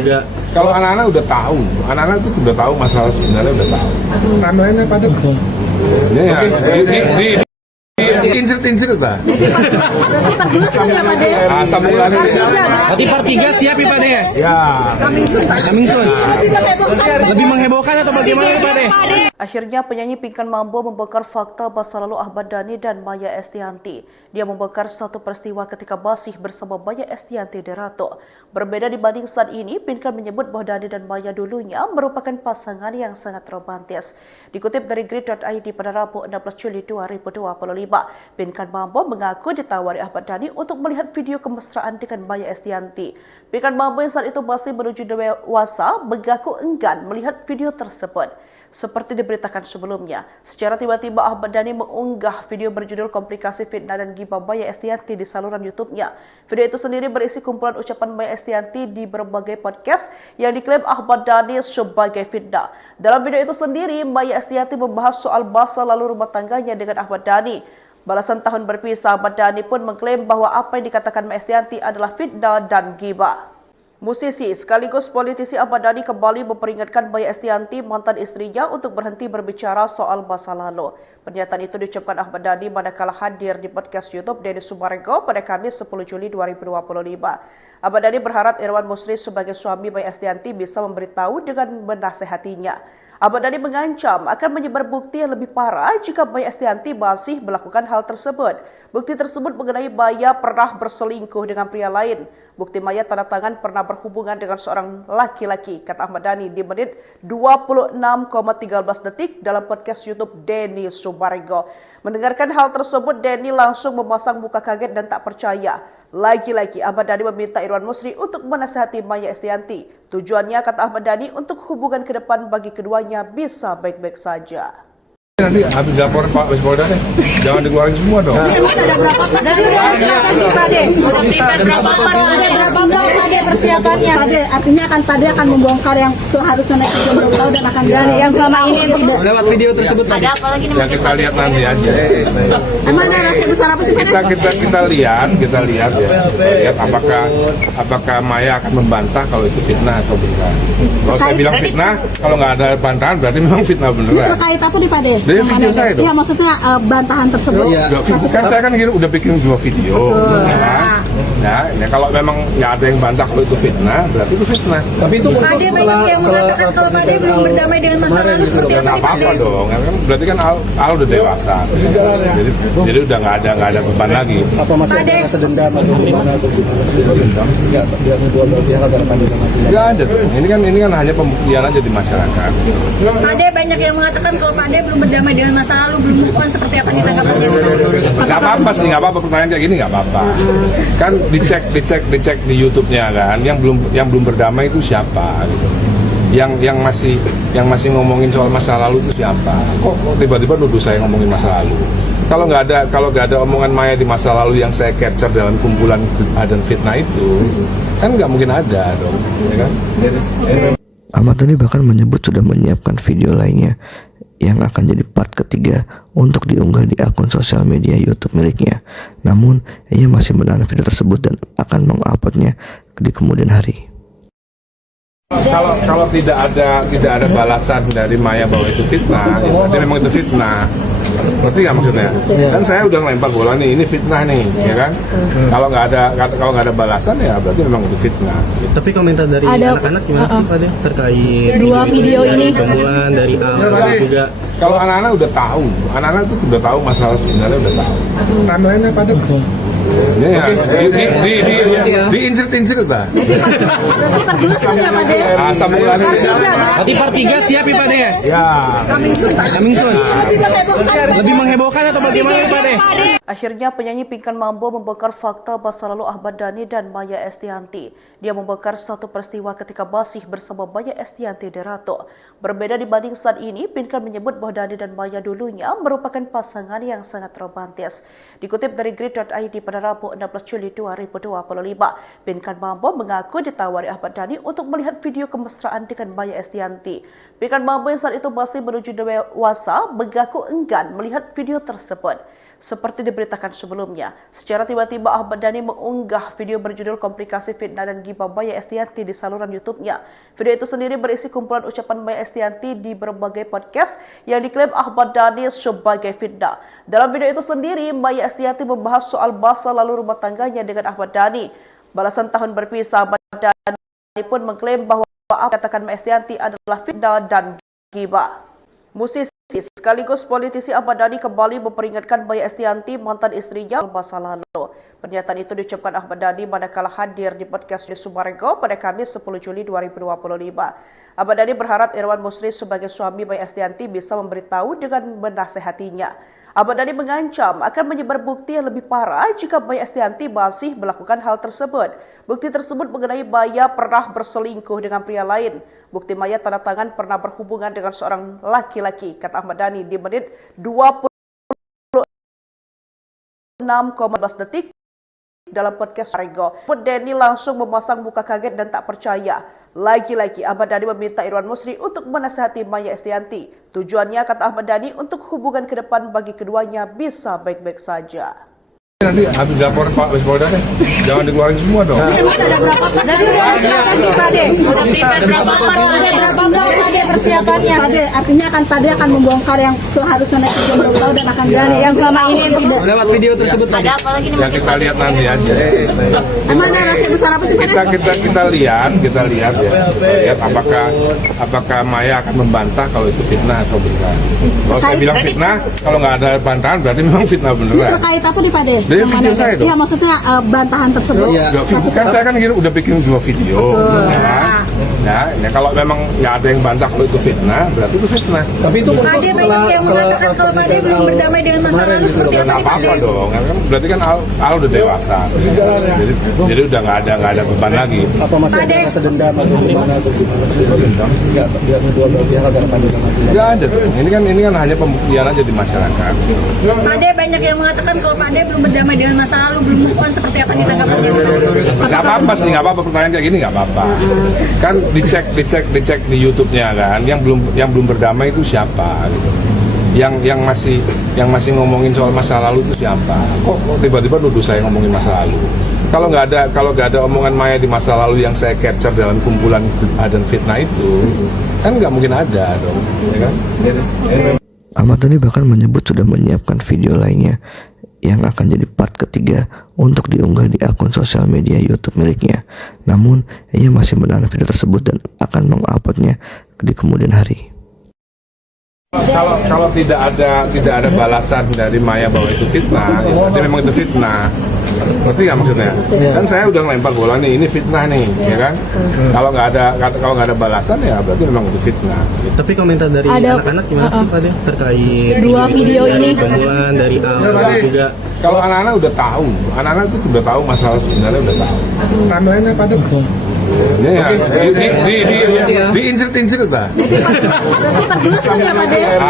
juga. Kalau anak-anak udah tahu, anak-anak itu udah tahu masalah sebenarnya udah tahu. Namanya pada incir Pak. Asam urat. Berarti part 3 siap ya Pak De? Ya. Coming soon. Lebih menghebohkan atau bagaimana Pak De? Akhirnya penyanyi Pinkan Mambo membongkar fakta masa lalu Ahmad Dhani dan Maya Estianty. Dia membongkar satu peristiwa ketika masih bersama Maya Estianty Derato. Berbeda dibanding saat ini, Pinkan menyebut bahwa Dhani dan Maya dulunya merupakan pasangan yang sangat romantis. Dikutip dari grid.id pada Rabu 16 Juli 2025, Pinkan Mambo mengaku ditawari Ahmad Dhani untuk melihat video kemesraan dengan Maya Estianty. Pinkan Mambo yang saat itu masih menuju dewasa mengaku enggan melihat video tersebut. Seperti diberitakan sebelumnya, secara tiba-tiba Ahmad Dhani mengunggah video berjudul Komplikasi Fitnah dan Ghibah Maya Estianty di saluran YouTube-nya. Video itu sendiri berisi kumpulan ucapan Maya Estianty di berbagai podcast yang diklaim Ahmad Dhani sebagai fitnah. Dalam video itu sendiri, Maya Estianty membahas soal masa lalu rumah tangganya dengan Ahmad Dhani. Balasan tahun berpisah, Ahmad Dhani pun mengklaim bahwa apa yang dikatakan Maya Estianty adalah fitnah dan ghibah. Musisi sekaligus politisi Ahmad Dhani kembali memperingatkan Maya Estianty, mantan istrinya, untuk berhenti berbicara soal masa lalu. Pernyataan itu diucapkan Ahmad Dhani manakala hadir di podcast YouTube Denny Sumarego pada Kamis 10 Juli 2025. Ahmad Dhani berharap Irwan Musri sebagai suami Maya Estianty bisa memberitahu dengan menasehatinya. Ahmad Dhani mengancam akan menyebar bukti yang lebih parah jika Maya Estianty masih melakukan hal tersebut. Bukti tersebut mengenai Maya pernah berselingkuh dengan pria lain. Bukti Maya tanda tangan pernah berhubungan dengan seorang laki-laki, kata Ahmad Dhani di menit 26,13 detik dalam podcast YouTube Denny Sumarego. Mendengarkan hal tersebut, Denny langsung memasang muka kaget dan tak percaya. Lagi-lagi Ahmad Dhani meminta Irwan Musri untuk menasihati Maya Estianty. Tujuannya, kata Ahmad Dhani, untuk hubungan ke depan bagi keduanya bisa baik-baik saja. Nanti habis laporan Pak Polda deh, jangan dikeluarin semua dong. Ada berapa Pade persiapannya? Pade, artinya Pade akan membongkar yang seharusnya naik ke tahu dan akan berani yang selama ini tidak. Lewat video tersebut Pak. Ada apa lagi nih? Yang kita lihat nanti aja. Emang ada rahasia besar apa sih Pade? Kita lihat ya. Lihat apakah Maya akan membantah kalau itu fitnah atau bukan. Kalau saya bilang fitnah, kalau nggak ada bantahan berarti memang fitnah beneran. Terkait apa nih Pade? Dari video saya dong. Iya, maksudnya bantahan tersebut. Kan saya kan udah bikin 2 video. Ya, kalau memang nggak ada yang bantah kalau itu fitnah, berarti itu fitnah. Tapi itu Pade banyak yang mengatakan kalau Pade belum berdamai dengan masa lalu seperti Nggak apa-apa dong, berarti kan Al udah dewasa. Jadi udah nggak ada beban lagi. apa masih ada rasa dendam atau gimana? Enggak, dia kedua belah pihak agar Pade sama Nggak ada dong. Ini kan hanya pembuktian aja di masyarakat. Pade banyak yang mengatakan kalau Pade belum berdamai dengan masa lalu, belum move on, seperti apa ditanggapannya? Nggak apa-apa sih, nggak apa-apa pertanyaan kayak gini nggak apa-apa. Kan dicek di YouTube-nya kan. Yang belum berdamai itu siapa gitu. Yang masih ngomongin soal masa lalu itu siapa? Kok tiba-tiba nuduh saya ngomongin masa lalu? Kalau nggak ada omongan Maya di masa lalu yang saya capture dalam kumpulan dan fitnah itu, kan nggak mungkin ada dong, ya kan? Ahmad Dhani bahkan menyebut sudah menyiapkan video lainnya yang akan jadi part ketiga untuk diunggah di akun sosial media YouTube miliknya. Namun, ia masih menahan video tersebut dan akan menguploadnya di kemudian hari. kalau tidak ada balasan dari Maya bahwa itu fitnah, ya berarti memang itu fitnah. Ngerti nggak maksudnya? Dan saya udah ngelempar bola nih, ini fitnah nih, ya kan? Kalau nggak ada balasan ya berarti memang itu fitnah. Tapi komentar dari anak-anak gimana sih Pak Deh terkait Dua video ini. pembunuhan dari Ya, awal juga? kalau anak-anak udah tahu, anak-anak itu udah tahu masalah sebenarnya udah tahu. Timeline-nya pada ya, diincir-incir lah. Asam ulannya. Berarti part 3 siap ya Pak Deh? Ya. Coming soon. Lebih menghebohkan atau bagaimana Pak Deh? Akhirnya penyanyi Pinkan Mambo membongkar fakta masa lalu Ahmad Dhani dan Maya Estianty. Dia membongkar satu peristiwa ketika masih bersama Maya Estianty di Ratu. Berbeda dibanding saat ini, Pinkan menyebut bahwa Dhani dan Maya dulunya merupakan pasangan yang sangat romantis. Dikutip dari grid.id pada Rabu 16 Juli 2025, Pinkan Mambo mengaku ditawari Ahmad Dhani untuk melihat video kemesraan dengan Maya Estianty. Pinkan Mambo yang saat itu masih menuju dewasa mengaku enggan melihat video tersebut. Seperti diberitakan sebelumnya, secara tiba-tiba Ahmad Dhani mengunggah video berjudul Komplikasi Fitnah dan Gibah Maya Estianty di saluran YouTube-nya. Video itu sendiri berisi kumpulan ucapan Maya Estianty di berbagai podcast yang diklaim Ahmad Dhani sebagai fitnah. Dalam video itu sendiri, Maya Estianty membahas soal masa lalu rumah tangganya dengan Ahmad Dhani. Balasan tahun berpisah, Ahmad Dhani pun mengklaim bahwa apa yang katakan Maya Estianty adalah fitnah dan gibah. Musisi sekaligus politisi Ahmad Dhani kembali memperingatkan Maya Estianty mantan istrinya masa lalu. Pernyataan itu diucapkan Ahmad Dhani manakala hadir di podcast di Sumarego pada Kamis 10 Juli 2025. Ahmad Dhani berharap Irwan Musri sebagai suami Maya Estianty bisa memberitahu dengan menasehatinya. Ahmad Dhani mengancam akan menyebar bukti yang lebih parah jika Maya Estianty masih melakukan hal tersebut. Bukti tersebut mengenai Maya pernah berselingkuh dengan pria lain. Bukti Maya tanda tangan pernah berhubungan dengan seorang laki-laki, kata Ahmad Dhani di menit 26,15 detik dalam podcast Rego. Dhani langsung memasang muka kaget dan tak percaya. Lagi-lagi Ahmad Dhani meminta Irwan Musri untuk menasihati Maya Estianty. Tujuannya, kata Ahmad Dhani, untuk hubungan ke depan bagi keduanya bisa baik-baik saja. Nanti habis laporan Pak Polda deh, jangan dikeluarin semua dong. Ada berapa persiapannya? Artinya Pak Deh akan membongkar yang seharusnya netizen belum tahu dan akan berani yang selama ini untuk Lewat video tersebut Pak Deh. Ya kita lihat nanti aja. emang narasi besar apa sih Pak Deh? Kita lihat ya. Lihat apakah Maya akan membantah kalau itu fitnah atau bukan. Kalau saya bilang fitnah, kalau nggak ada bantahan berarti memang fitnah beneran. Terkait apa nih Pak Deh? Dari video saya dong. Iya, maksudnya bantahan tersebut. Kan saya kan udah bikin 2 video. Ya, kalau memang nggak ada yang bantah kalau itu fitnah, berarti itu fitnah. Tapi itu Pak Deh banyak yang mengatakan kalau Pak Deh belum berdamai dengan masa lalu seperti Nggak apa-apa dong, berarti kan Al udah dewasa. Jadi udah nggak ada beban lagi. apa masih ada rasa dendam atau gimana atau gimana? Enggak, dia kedua belah pihak agar pandangan. Nggak ada dong. Ini kan hanya pembuktian aja di masyarakat. Pak Deh banyak yang mengatakan kalau Pak Deh belum berdamai dengan masa lalu, belum move on, seperti apa ditanggapannya? Nggak apa-apa sih, nggak apa-apa pertanyaan kayak gini nggak apa-apa. Kan dicek di YouTube-nya kan, yang belum berdamai itu siapa gitu. Yang masih ngomongin soal masa lalu itu siapa? Kok tiba-tiba nuduh saya ngomongin masa lalu? Kalau nggak ada omongan Maya di masa lalu yang saya capture dalam kumpulan dan fitnah itu, kan nggak mungkin ada dong, ya kan? Ahmad Dhani bahkan menyebut sudah menyiapkan video lainnya yang akan jadi part ketiga untuk diunggah di akun sosial media YouTube miliknya. Namun, ia masih menahan video tersebut dan akan menguploadnya di kemudian hari. Kalau tidak ada balasan dari Maya bahwa itu fitnah, ya berarti memang itu fitnah. Ngerti nggak maksudnya? Dan saya udah ngelempar bola nih, ini fitnah nih, ya kan? Kalau nggak ada balasan ya berarti memang itu fitnah. Tapi komentar dari anak-anak gimana sih Pak Deh terkait Dua video ini. pembunuhan dari awal juga? Kalau anak-anak udah tahu, anak-anak itu udah tahu masalah sebenarnya udah tahu. Timeline-nya pada ya, diincir-incir lah.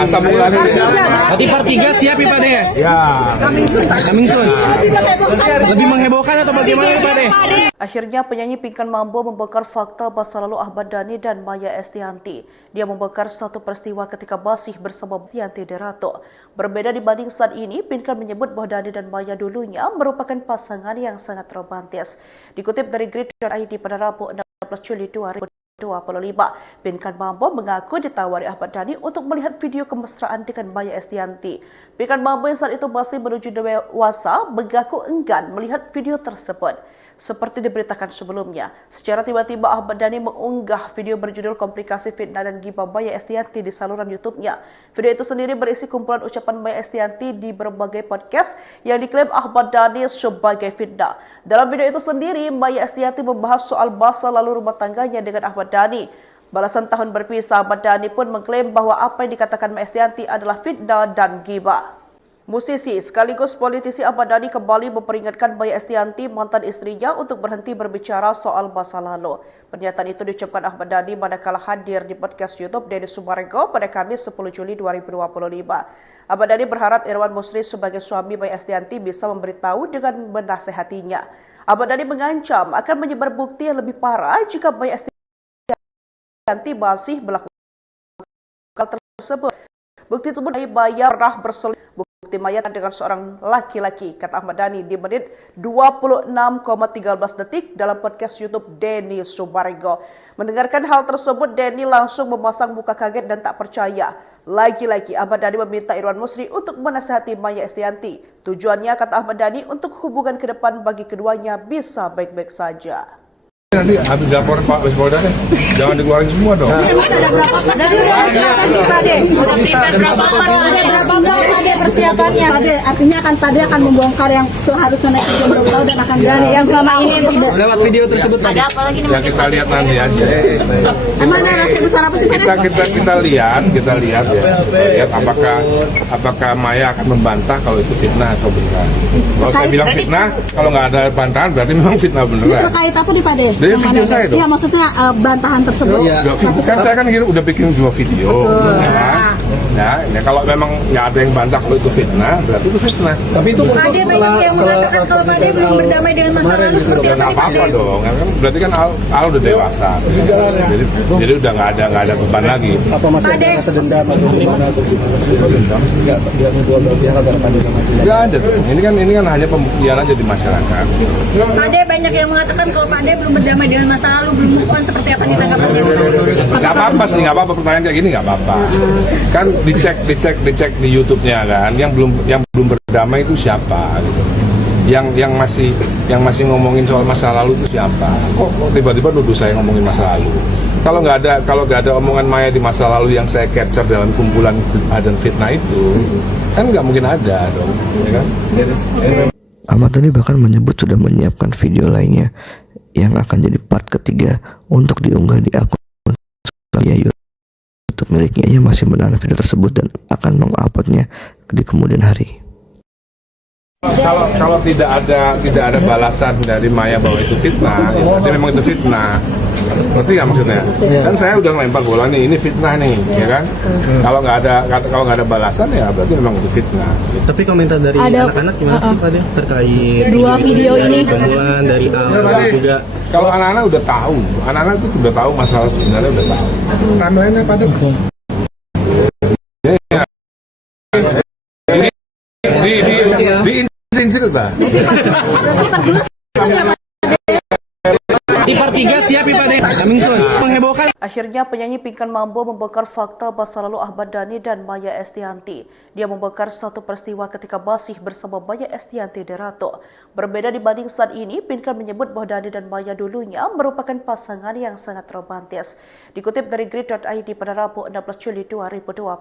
Asam ulannya. Berarti part 3 siap ya Pak Deh? Ya. Coming soon. Lebih menghebohkan atau bagaimana Pak Deh? Akhirnya penyanyi Pinkan Mambo membongkar fakta masa lalu Ahmad Dhani dan Maya Estianty. Dia membongkar satu peristiwa ketika masih bersama Estianty di Ratu. Berbeda dibanding saat ini, Pinkan menyebut bahwa Dhani dan Maya dulunya merupakan pasangan yang sangat romantis. Dikutip dari grid.id pada Rabu 16 Juli 2025, Pinkan Mambo mengaku ditawari Ahmad Dhani untuk melihat video kemesraan dengan Maya Estianty. Pinkan Mambo yang saat itu masih menuju dewasa mengaku enggan melihat video tersebut. Seperti diberitakan sebelumnya, secara tiba-tiba Ahmad Dhani mengunggah video berjudul Komplikasi Fitnah dan Gibah Maya Estianty di saluran YouTube-nya. Video itu sendiri berisi kumpulan ucapan Maya Estianty di berbagai podcast yang diklaim Ahmad Dhani sebagai fitnah. Dalam video itu sendiri, Maya Estianty membahas soal masa lalu rumah tangganya dengan Ahmad Dhani. Balasan tahun berpisah, Ahmad Dhani pun mengklaim bahwa apa yang dikatakan Maya Estianty adalah fitnah dan gibah. Musisi sekaligus politisi Ahmad Dhani kembali memperingatkan Maya Estianty, mantan istrinya, untuk berhenti berbicara soal masa lalu. Pernyataan itu diucapkan Ahmad Dhani manakala hadir di podcast YouTube Denny Sumarego pada Kamis 10 Juli 2025. Ahmad Dhani berharap Irwan Musri sebagai suami Maya Estianty bisa memberitahu dengan menasehatinya. Ahmad Dhani mengancam akan menyebar bukti yang lebih parah jika Maya Estianty masih melakukan hal tersebut. Bukti tersebut Maya pernah berselingkuh. Bukti Maya dengan seorang laki-laki, kata Ahmad Dhani di menit 26,13 detik dalam podcast YouTube Denny Sumarego. Mendengarkan hal tersebut, Denny langsung memasang muka kaget dan tak percaya. Lagi-lagi Ahmad Dhani meminta Irwan Musri untuk menasihati Maya Estianty. Tujuannya, kata Ahmad Dhani, untuk hubungan ke depan bagi keduanya bisa baik-baik saja. Nanti habis laporan Pak Polda deh, jangan dikeluarin semua dong. Ada persiapannya. Artinya Pade akan membongkar yang seharusnya naik ke Jomblo Tahu dan akan berani yang selama ini lewat video tersebut. Ada apa lagi nih? Ya kita lihat nanti aja. Emang narasi besar apa sih Pade? Kita lihat ya. Lihat apakah Maya akan membantah kalau itu fitnah atau benar. Kalau saya bilang fitnah, kalau nggak ada bantahan berarti memang fitnah beneran. Terkait apa nih Pade? Dari video saya dong. Iya, maksudnya bantahan tersebut. Ya, kan saya kan udah bikin 2 video. Ya, kalau memang nggak ada yang bantah kalau itu fitnah, berarti itu fitnah. Tapi itu muncul setelah kalau Pade belum berdamai dengan masa lalu seperti Udah nggak apa-apa dong, berarti kan Al udah dewasa, jadi udah nggak ada beban lagi. apa masih ada rasa dendam atau gimana atau dendam? Enggak, dia kedua belah pihak antara Pade sama Maya. Nggak ada dong. Ini kan hanya pembuktian aja di masyarakat. Pade banyak yang mengatakan kalau Pade belum berdamai dengan masa lalu, belum move on, seperti apa ditanggapannya? Nggak apa-apa sih, nggak apa-apa, pertanyaan kayak gini nggak apa-apa. Kan dicek di YouTube-nya kan, yang belum berdamai itu siapa gitu. Yang masih ngomongin soal masa lalu itu siapa? Kok tiba-tiba nuduh saya ngomongin masa lalu? Kalau nggak ada omongan Maya di masa lalu yang saya capture dalam kumpulan dan fitnah itu, kan nggak mungkin ada dong, ya kan? Ahmad Dhani bahkan menyebut sudah menyiapkan video lainnya yang akan jadi part ketiga untuk diunggah di akun YouTube miliknya. Ia masih menanam video tersebut dan akan menguploadnya di kemudian hari. Kalau tidak ada balasan dari Maya bahwa itu fitnah, ya berarti memang itu fitnah. Ngerti nggak maksudnya? Dan saya udah ngelempar bola nih, ini fitnah nih, ya kan? Kalau nggak ada balasan ya berarti memang itu fitnah. Tapi komentar dari anak-anak gimana sih Pade terkait Dua video ini. gangguan dari juga? Kalau anak-anak udah tahu, anak-anak itu udah tahu masalah sebenarnya udah tahu. Timeline-nya pada di insert Pak. Di part 3 siap ya Pade. Amingson menghebohkan. Akhirnya penyanyi Pinkan Mambo membongkar fakta masa lalu Ahmad Dhani dan Maya Estianty. Dia membongkar satu peristiwa ketika masih bersama Maya Estianty di Ratu. Berbeda dibanding saat ini, Pinkan menyebut bahwa Dhani dan Maya dulunya merupakan pasangan yang sangat romantis. Dikutip dari grid.id pada Rabu 16 Juli 2025,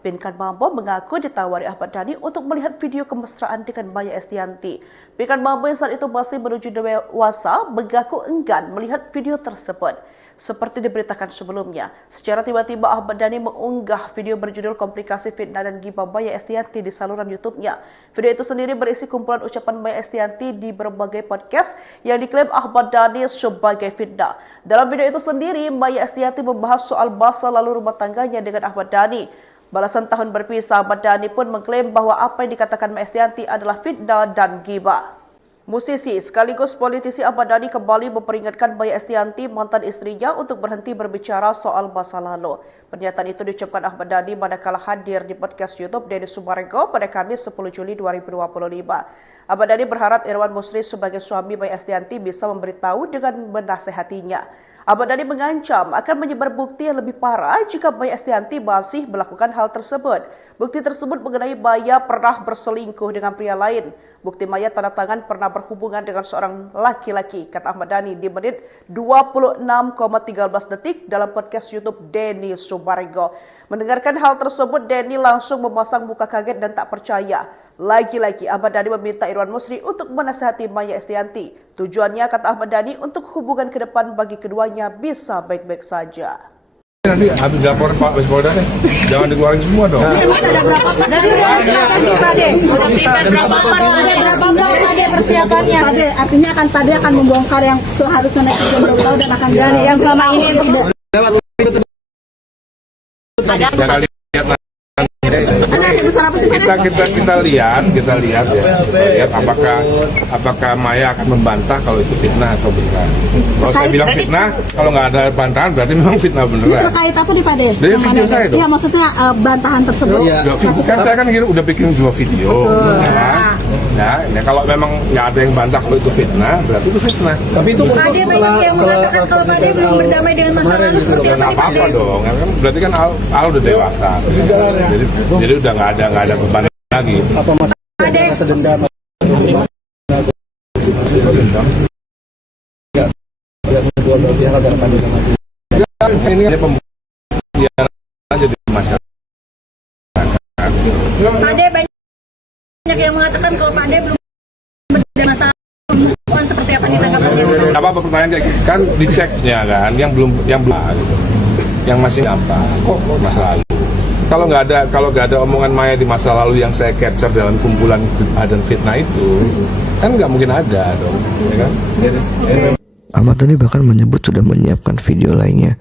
Pinkan Mambo mengaku ditawari Ahmad Dhani untuk melihat video kemesraan dengan Maya Estianty. Pinkan Mambo yang saat itu masih menuju dewasa mengaku enggan melihat video tersebut. Seperti diberitakan sebelumnya, secara tiba-tiba Ahmad Dhani mengunggah video berjudul Komplikasi Fitnah dan Gibah Maya Estianty di saluran YouTube-nya. Video itu sendiri berisi kumpulan ucapan Maya Estianty di berbagai podcast yang diklaim Ahmad Dhani sebagai fitnah. Dalam video itu sendiri, Maya Estianty membahas soal masa lalu rumah tangganya dengan Ahmad Dhani. Balasan tahun berpisah, Ahmad Dhani pun mengklaim bahwa apa yang dikatakan Maya Estianty adalah fitnah dan gibah. Musisi sekaligus politisi Ahmad Dhani kembali memperingatkan Maya Estianty, mantan istrinya, untuk berhenti berbicara soal masa lalu. Pernyataan itu diucapkan Ahmad Dhani manakala hadir di podcast YouTube Denny Sumarego pada Kamis 10 Juli 2025. Ahmad Dhani berharap Irwan Musri sebagai suami Maya Estianty bisa memberitahu dengan menasehatinya. Ahmad Dhani mengancam akan menyebar bukti yang lebih parah jika Maya Estianty masih melakukan hal tersebut. Bukti tersebut mengenai Maya pernah berselingkuh dengan pria lain. Bukti Maya tanda tangan pernah berhubungan dengan seorang laki-laki, kata Ahmad Dhani di menit 26,13 detik dalam podcast YouTube Denny Sumarego. Mendengarkan hal tersebut, Denny langsung memasang muka kaget dan tak percaya. Lagi-lagi Ahmad Dhani meminta Irwan Musri untuk menasihati Maya Estianty. Tujuannya, kata Ahmad Dhani, untuk hubungan ke depan bagi keduanya bisa baik-baik saja. Nanti habis laporan Pak Polda deh, jangan dikeluarin semua dong. Ada berapa persiapannya? Pade, artinya Pade akan membongkar yang seharusnya naik ke Jombang Tahu dan akan berani yang selama ini untuk Jangan lihat kita lihat ya, apakah Maya akan membantah kalau itu fitnah atau benar. Kalau saya bilang fitnah, kalau nggak ada bantahan berarti memang fitnah beneran. terkait apa nih Pade? Dari video saya dong. Iya, maksudnya bantahan tersebut. Kan saya kan udah bikin 2 video. Nah, kalau memang nggak ada yang bantah kalau itu fitnah, berarti itu fitnah. Tapi itu Pade banyak yang mengatakan kalau Pade belum berdamai dengan masa lalu seperti Nggak apa-apa dong, berarti kan Al udah dewasa. Jadi udah nggak ada beban lagi. apa masa dendam? Ini ada pembuktian aja di masyarakat. Pade banyak yang mengatakan kalau Pade belum berdamai masa lalu seperti apa ditanggapannya? Apa pertanyaan kayak gitu? Kan diceknya kan, yang belum gitu. Yang masih apa masa lalu. Kalau nggak ada omongan Maya di masa lalu yang saya capture dalam kumpulan dan fitnah itu, kan nggak mungkin ada dong, ya kan? Ahmad Dhani bahkan menyebut sudah menyiapkan video lainnya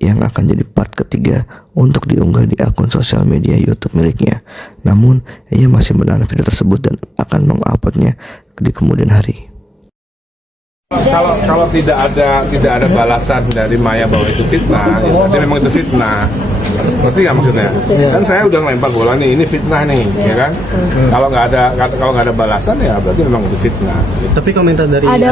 yang akan jadi part ketiga untuk diunggah di akun sosial media YouTube miliknya. Namun, ia masih menahan video tersebut dan akan menguploadnya di kemudian hari. Kalau tidak ada balasan dari Maya bahwa itu fitnah, ya berarti memang itu fitnah. Ngerti nggak maksudnya? Dan saya udah ngelempar bola nih, ini fitnah nih, ya kan? Kalau nggak ada balasan ya berarti memang itu fitnah. Tapi komentar dari Ada